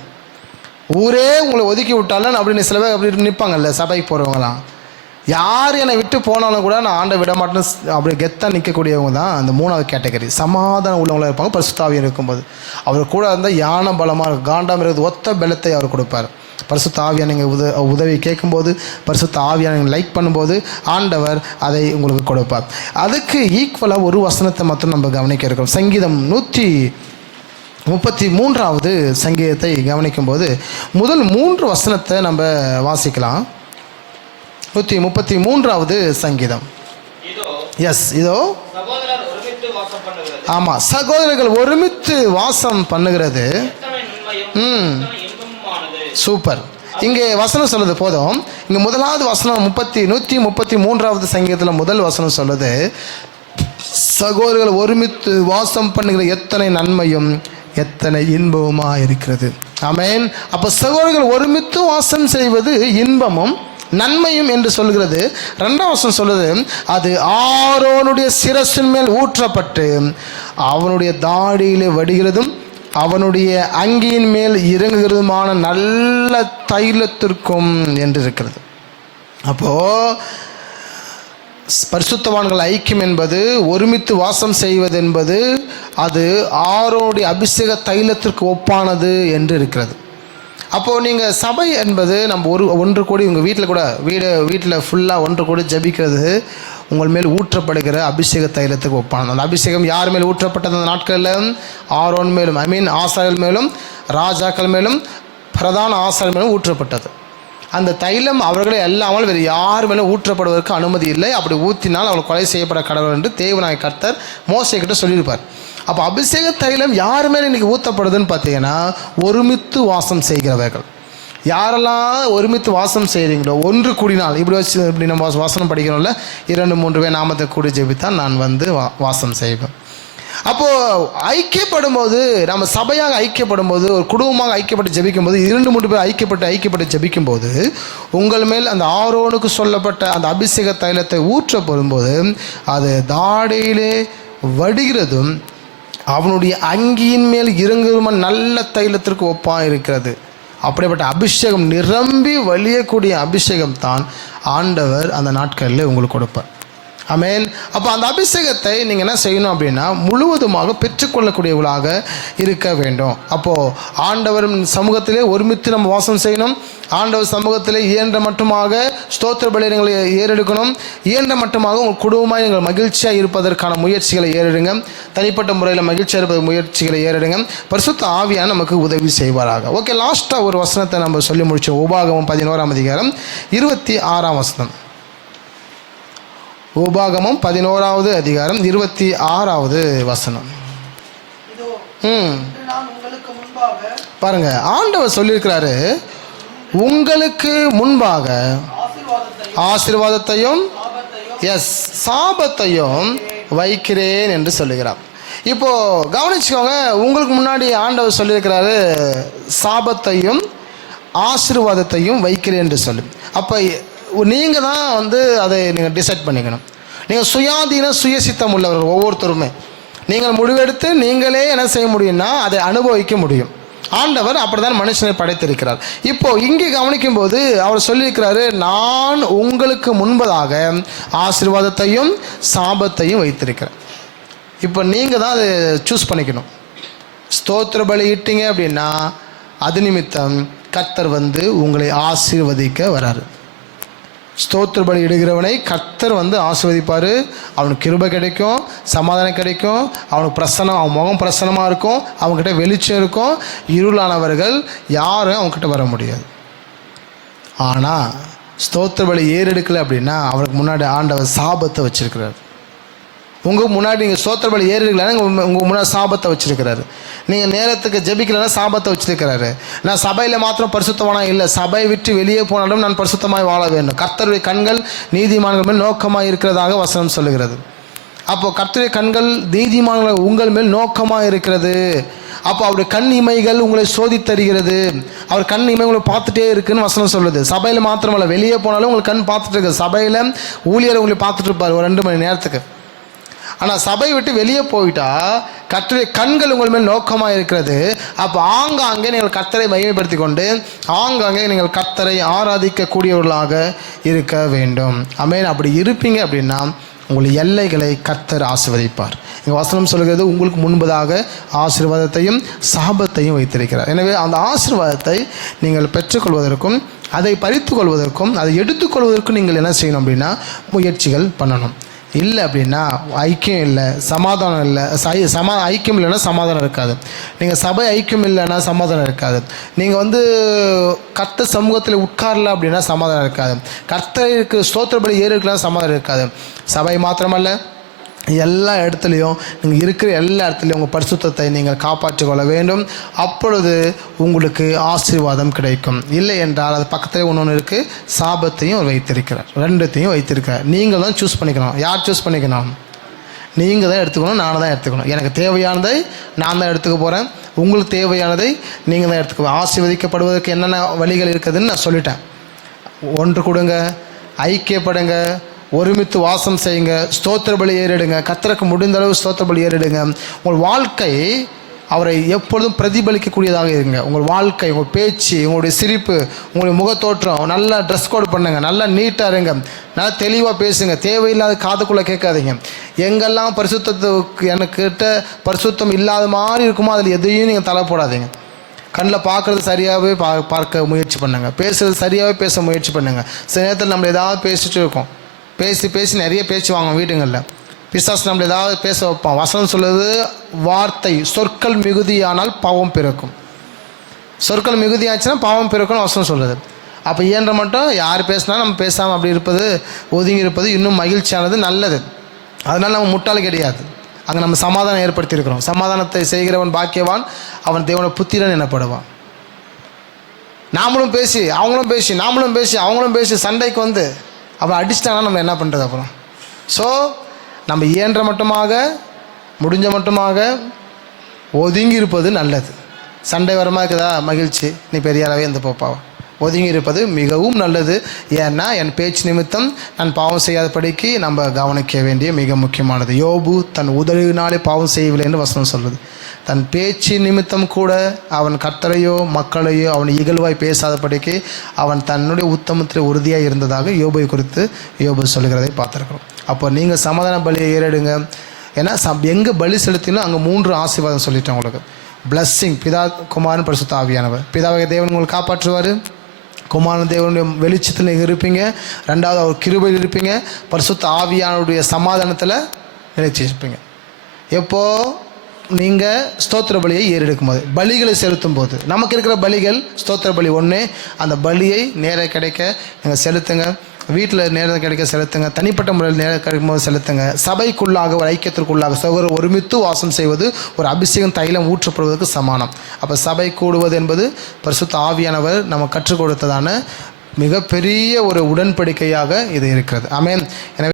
ஊரே உங்களை ஒதுக்கி விட்டாலும் அப்படின்னு சில பேர் அப்படி நிற்பாங்கல்ல, சபைக்கு போகிறவங்களாம். யார் என்னை விட்டு போனாலும் கூட நான் ஆண்டை விட மாட்டேன்னு அப்படி கெத்தாக நிற்கக்கூடியவங்க தான் அந்த 3வது கேட்டகரி. சமாதானம் உள்ளவங்களாக இருப்பாங்க. பரிசுத்த ஆவியா இருக்கும்போது அவர் கூட இருந்தால் யானை பலமாக இருக்கும், காண்டாமல் இருக்கிறது ஒத்த பலத்தை அவர் கொடுப்பார். பரிசுத்த ஆவியான நீங்கள் உதவி கேட்கும்போது, பரிசுத்த ஆவியான நீங்கள் லைக் பண்ணும்போது ஆண்டவர் அதை உங்களுக்கு கொடுப்பார். அதுக்கு ஈக்குவலாக ஒரு வசனத்தை மட்டும் நம்ம கவனிக்க இருக்கிறோம். சங்கீதம் 133வது சங்கீதத்தை கவனிக்கும்போது முதல் 3 வசனத்தை நம்ம வாசிக்கலாம். 133வது சங்கீதம். இதோ ஆமாம், சகோதரர்கள் ஒருமித்து வாசம் பண்ணுகிறது. சூப்பர். இங்கே வசனம் சொல்லுது போதும். இங்கே முதலாவது வசனம் 133வது சங்கீதத்தில் முதல் வசனம் சொல்லுது, சகோதரர்கள் ஒருமித்து வாசம் பண்ணுகிற எத்தனை நன்மையும் எத்தனை இன்பமுமாக இருக்கிறது. ஆமென். அப்போ சகோதரர்கள் ஒருமித்து வாசம் செய்வது இன்பமும் நன்மையும் என்று சொல்கிறது. 2வது வசனம் சொல்லுது, அது ஆரோனுடைய சிரசின் மேல் ஊற்றப்பட்டு அவனுடைய தாடியிலே வடிகிறதும் அவனுடைய அங்கியின் மேல் இறங்குகிறதுமான நல்ல தைலத்திற்கும் என்று இருக்கிறது. அப்போது பரிசுத்தவான்கள் ஐக்கியம் என்பது, ஒருமித்து வாசம் செய்வது என்பது, அது ஆரோனுடைய அபிஷேக தைலத்திற்கு ஒப்பானது என்று இருக்கிறது. அப்போது நீங்கள் சபை என்பது நம்ம ஒன்று கூடி உங்கள் வீட்டில் கூட வீட்டில் ஃபுல்லாக ஒன்று கூடி ஜபிக்கிறது உங்கள் மேல் ஊற்றப்படுகிற அபிஷேக தைலத்துக்கு ஒப்பானது. அந்த அபிஷேகம் யார் மேல் ஊற்றப்பட்டது அந்த நாட்களில்? ஆரோன் மேலும், ஆசாரியர்கள் மேலும், ராஜாக்கள் மேலும், பிரதான ஆசாரியர் மேலும் ஊற்றப்பட்டது. அந்த தைலம் அவர்களே அல்லாமல் வேறு யார் மேலும் ஊற்றப்படுவதற்கு அனுமதி இல்லை. அப்படி ஊற்றினால் அவர்கள் கொலை செய்யப்பட கடவுள் என்று தேவனாகிய கர்த்தர் மோசேக்கிட்ட சொல்லியிருப்பார். அப்போ அபிஷேக தைலம் யார் மேலே இன்றைக்கி ஊற்றப்படுதுன்னு பார்த்தீங்கன்னா, ஒருமித்து வாசம் செய்கிறவர்கள். யாரெல்லாம் ஒருமித்து வாசம் செய்கிறீங்களோ, ஒன்று கூடினால், இப்படி நம்ம வாசனம் படிக்கிறோம்ல, 2-3 பேர் நாமத்தை கூடி ஜெபித்தான் நான் வந்து வாசம் செய்வேன். அப்போது ஐக்கியப்படும் போது, நம்ம சபையாக ஐக்கியப்படும் போது, ஒரு குடும்பமாக ஐக்கியப்பட்டு ஜெபிக்கும் போது, 2-3 பேர் ஐக்கியப்பட்டு ஜெபிக்கும் போது உங்கள் மேல் அந்த ஆரோனுக்கு சொல்லப்பட்ட அந்த அபிஷேக தைலத்தை ஊற்றப்படும் போது அது தாடியிலே வடிகிறதும் அவனுடைய அங்கியின் மேல் இறங்குமா நல்ல தைலத்திற்கு ஒப்பாக இருக்கிறது. அப்படிப்பட்ட அபிஷேகம், நிரம்பி வழியக்கூடிய அபிஷேகம் தான் ஆண்டவர் அந்த நாட்களில் உங்களுக்கு கொடுப்பார். ஆமென். அப்போ அந்த அபிஷேகத்தை நீங்கள் என்ன செய்யணும் அப்படின்னா முழுவதுமாக பெற்றுக்கொள்ளக்கூடியவர்களாக இருக்க வேண்டும். அப்போது ஆண்டவர் சமூகத்திலே ஒருமித்து நம்ம வாசம் செய்யணும். ஆண்டவர் சமூகத்திலே இயன்ற மட்டுமாக ஸ்தோத்திர பலியை நீங்கள் ஏறெடுக்கணும். இயன்ற மட்டுமாக உங்கள் குடும்பமாக நீங்கள் மகிழ்ச்சியாக இருப்பதற்கான முயற்சிகளை ஏறெடுங்க. தனிப்பட்ட முறையில் மகிழ்ச்சியாக இருப்பது முயற்சிகளை ஏறெடுங்க. பரிசுத்த ஆவியான நமக்கு உதவி செய்வாராக. ஓகே, லாஸ்ட்டாக ஒரு வசனத்தை நம்ம சொல்லி முடிச்சோம். உபாகமம் 11ஆம் அதிகாரம் 26ஆம் வசனம். உபாகமம் 11வது அதிகாரம் 26வது வசனம். பாருங்க, ஆண்டவர் சொல்லியிருக்கிறாரு, உங்களுக்கு முன்பாக ஆசீர்வாதத்தையும் சாபத்தையும் வைக்கிறேன் என்று சொல்லுகிறார். இப்போ கவனிச்சுக்கோங்க, உங்களுக்கு முன்னாடி ஆண்டவர் சொல்லியிருக்கிறாரு சாபத்தையும் ஆசீர்வாதத்தையும் வைக்கிறேன் என்று சொல்லி. அப்போ நீங்கள் தான் அதை நீங்கள் டிசைட் பண்ணிக்கணும். நீங்கள் சுயாதீன சுயசித்தம் உள்ளவர்கள் ஒவ்வொருத்தருமே. நீங்கள் முடிவெடுத்து நீங்களே என்ன செய்ய முடியும்னா அதை அனுபவிக்க முடியும். ஆண்டவர் அப்படிதான் மனுஷனை படைத்திருக்கிறார். இப்போ இங்கே கவனிக்கும்போது அவர் சொல்லியிருக்கிறாரு, நான் உங்களுக்கு முன்பதாக ஆசீர்வாதத்தையும் சாபத்தையும் வைத்திருக்கிறேன். இப்போ நீங்கள் தான் அதை சூஸ் பண்ணிக்கணும். ஸ்தோத்திர பலி இட்டீங்க அப்படின்னா அது நிமித்தம் கர்த்தர் உங்களை ஆசீர்வதிக்க வராரு. ஸ்தோத்திர பலி இடுகிறவனை கர்த்தர் ஆசீர்வதிப்பார். அவனுக்கு கிருபை கிடைக்கும், சமாதானம் கிடைக்கும், அவனுக்கு பிரசன்னம், அவன் முகம் பிரசன்னமாக இருக்கும், அவங்ககிட்ட வெளிச்சம் இருக்கும். இருளானவர்கள் யாரும் அவங்ககிட்ட வர முடியாது. ஆனால் ஸ்தோத்திர பலி ஏறெடுக்கலை அப்படின்னா அவனுக்கு முன்னாடி ஆண்டவர் சாபத்தை வச்சிருக்கிறார். உங்கள் முன்னாடி நீங்கள் ஸ்தோத்திர பலி ஏறெடுக்கலைன்னா உங்கள் முன்னாடி சாபத்தை வச்சிருக்கிறாரு. நீங்கள் நேரத்துக்கு ஜெபிக்கலைன்னா சாபத்தை வச்சிருக்கிறாரு. நான் சபையில் மாத்திரம் பரிசுத்தமானா இல்லை, சபை விட்டு வெளியே போனாலும் நான் பரிசுத்தமாய் வாழ வேண்டும். கர்த்தருடைய கண்கள் நீதிமான்கள் மேல் நோக்கமாக இருக்கிறதாக வசனம் சொல்லுகிறது. அப்போது கர்த்தருடைய கண்கள் நீதிமான்கள் உங்கள் மேல் நோக்கமாக இருக்கிறது. அப்போ அவருடைய கண் இமைகள் உங்களை சோதித்தருகிறது. அவர் கண் இமை உங்களை பார்த்துட்டே இருக்குன்னு வசனம் சொல்லுது. சபையில் மாத்திரமல்ல, வெளியே போனாலும் உங்களுக்கு கண் பார்த்துட்டு இருக்குது. சபையில் ஊழியரை உங்களை பார்த்துட்டு இருப்பார் ஒரு 2 மணி நேரத்துக்கு. ஆனால் சபை விட்டு வெளியே போயிட்டா கர்த்தருடைய கண்கள் உங்கள் மேல் நோக்கமாக இருக்கிறது. அப்போ ஆங்காங்கே நீங்கள் கர்த்தரை மகிமைப்படுத்தி கொண்டு ஆங்காங்கே நீங்கள் கர்த்தரை ஆராதிக்கக்கூடியவர்களாக இருக்க வேண்டும். ஆமென். அப்படி இருப்பீங்க அப்படின்னா உங்கள் எல்லைகளை கர்த்தர் ஆசீர்வதிப்பார். எங்கள் வசனம் சொல்கிறது, உங்களுக்கு முன்பதாக ஆசீர்வாதத்தையும் சாபத்தையும் வைத்திருக்கிறார். எனவே அந்த ஆசீர்வாதத்தை நீங்கள் பெற்றுக்கொள்வதற்கும் அதை பறித்து கொள்வதற்கும் அதை எடுத்துக்கொள்வதற்கும் நீங்கள் என்ன செய்யணும் அப்படின்னா முயற்சிகள் பண்ணணும். இல்லை அப்படின்னா ஐக்கியம் இல்லை, சமாதானம் இல்லை. ஐக்கியம் இல்லைன்னா சமாதானம் இருக்காது. நீங்கள் சபை ஐக்கியம் இல்லைன்னா சமாதானம் இருக்காது. நீங்கள் கர்த்தர் சமூகத்தில் உட்காரல அப்படின்னா சமாதானம் இருக்காது. கர்த்தருக்கு ஸ்தோத்திர பலி ஏறுக்கலாம் சமாதானம் இருக்காது. சபை மாத்திரமல்ல, எல்லா இடத்துலையும் நீங்கள் இருக்கிற எல்லா இடத்துலையும் உங்கள் பரிசுத்தத்தை நீங்கள் காப்பாற்றிக் கொள்ள வேண்டும். அப்பொழுது உங்களுக்கு ஆசீர்வாதம் கிடைக்கும். இல்லை என்றால் அது பக்கத்தில் ஒன்று இருக்குது, சாபத்தையும் அவர் வைத்திருக்கிறார், 2த்தையும் வைத்திருக்கிறார். நீங்கள் தான் சூஸ் பண்ணிக்கணும். யார் சூஸ் பண்ணிக்கணும்? நீங்கள் தான் எடுத்துக்கணும், நான் தான் எடுத்துக்கணும். எனக்கு தேவையானதை நான் தான் எடுத்துக்க போகிறேன். உங்களுக்கு தேவையானதை நீங்கள் தான் எடுத்துக்க. ஆசீர்வதிக்கப்படுவதற்கு என்னென்ன வழிகள் இருக்குதுன்னு நான் சொல்லிட்டேன். ஒன்று கொடுங்க, ஐக்கியப்படுங்க, ஒருமித்து வாசம் செய்யுங்க, ஸ்தோத்திர பலி ஏறிடுங்க, கர்த்தருக்கு முடிந்த அளவு ஸ்தோத்திர பலி ஏறிடுங்க. உங்கள் வாழ்க்கை அவரை எப்பொழுதும் பிரதிபலிக்கக்கூடியதாக இருங்க. உங்கள் வாழ்க்கை, உங்கள் பேச்சு, உங்களுடைய சிரிப்பு, உங்களுடைய முகத்தோற்றம், நல்லா ட்ரெஸ் கோட் பண்ணுங்க, நல்லா நீட்டாக இருங்க, நல்லா தெளிவாக பேசுங்க. தேவையில்லாத காதுக்குள்ளே கேட்காதீங்க. எங்கெல்லாம் பரிசுத்தத்துக்கு எனக்கிட்ட பரிசுத்தம் இல்லாத மாதிரி இருக்குமோ அதில் எதையும் நீங்கள் தலை போடாதீங்க. கண்ணில் பார்க்குறது சரியாகவே பார்க்க முயற்சி பண்ணுங்கள். பேசுகிறது சரியாகவே பேச முயற்சி பண்ணுங்கள். சில நேரத்தில் நம்ம ஏதாவது பேசிட்டு இருக்கோம், பேசி நிறைய பேச்சு வாங்குவோம் வீடுங்களில். பிசாசு நம்மளை ஏதாவது பேச வைப்பான். வசனம் சொல்லுது, வார்த்தை சொற்கள் மிகுதியானால் பாவம் பிறக்கும். சொற்கள் மிகுதியாச்சுன்னா பாவம் பிறக்கும்னு வசனம் சொல்லுது. அப்போ இயன்ற மட்டும் யார் பேசினாலும் நம்ம பேசாமல் அப்படி இருப்பது, ஒதுங்கி இருப்பது இன்னும் மகிழ்ச்சியானது, நல்லது. அதனால் நம்ம முட்டாள் கிடையாது. அங்கே நம்ம சமாதானம் ஏற்படுத்தியிருக்கிறோம். சமாதானத்தை செய்கிறவன் பாக்கியவான், அவன் தேவனை புத்திரன் எனப்படுவான். நாமளும் பேசி அவங்களும் பேசி நாமளும் பேசி அவங்களும் பேசி சண்டைக்கு அப்புறம் அடிச்சிட்டாங்கன்னா நம்ம என்ன பண்ணுறது அப்புறம்? ஸோ நம்ம இயன்ற மட்டுமாக முடிஞ்ச மட்டுமாக ஒதுங்கி இருப்பது நல்லது. சண்டை வரமா இருக்குதா, மகிழ்ச்சி, நீ பெரிய அளவே இந்த போப்பாவா. ஒதுங்கி இருப்பது மிகவும் நல்லது. ஏன்னா என் பேச்சு நிமித்தம் நான் பாவம் செய்யாதபடிக்கு நம்ம கவனிக்க வேண்டிய மிக முக்கியமானது. யோபு தன் உதவினாலே பாவம் செய்யவில்லை என்று வசனம் சொல்லுது. தன் பேச்சு நிமித்தம் கூட அவன் கர்த்தரையோ மக்களையோ அவன் இகழ்வாய் பேசாதபடிக்கு அவன் தன்னுடைய உத்தமத்தில் உறுதியாக இருந்ததாக யோபை குறித்து யோபு சொல்லுகிறதை பார்த்துருக்கிறோம். அப்போ நீங்கள் சமாதான பலியை ஏறெடுங்க. ஏன்னா எங்கே பலி செலுத்தினோ அங்கே 3 ஆசீர்வாதம் சொல்லிட்டேன் உங்களுக்கு. பிளஸ்ஸிங், பிதா குமாரன் பரிசுத்த ஆவியானவர். பிதாவை தேவன் உங்களுக்கு காப்பாற்றுவார். குமாரன் தேவனுடைய வெளிச்சத்தில் நீங்கள் இருப்பீங்க. 2வது அவர் கிருபையில் இருப்பீங்க. பரிசுத்த ஆவியானுடைய சமாதானத்தில் நிலைச்சிருப்பீங்க. எப்போது நீங்கள் ஸ்தோத்திர பலியை ஏறெடுக்கும் போது, பலிகளை செலுத்தும் போது. நமக்கு இருக்கிற பலிகள் ஸ்தோத்திர பலி 1. அந்த பலியை நேரம் கிடைக்க நீங்கள் செலுத்துங்க. வீட்டில் நேரம் கிடைக்க செலுத்துங்க. தனிப்பட்ட முறையில் நேரம் கிடைக்கும் போது செலுத்துங்க. சபைக்குள்ளாக ஒரு ஐக்கியத்திற்குள்ளாக சகோதரர் ஒருமித்து வாசம் செய்வது ஒரு அபிஷேகம் தைலம் ஊற்றப்படுவதற்கு சமானம். அப்போ சபை கூடுவது என்பது பரிசுத்த ஆவியானவர் நம்ம கற்றுக் கொடுத்ததான மிகப்பெரிய ஒரு உடன்படிக்கையாக இது இருக்கிறது. ஆமென். எனவே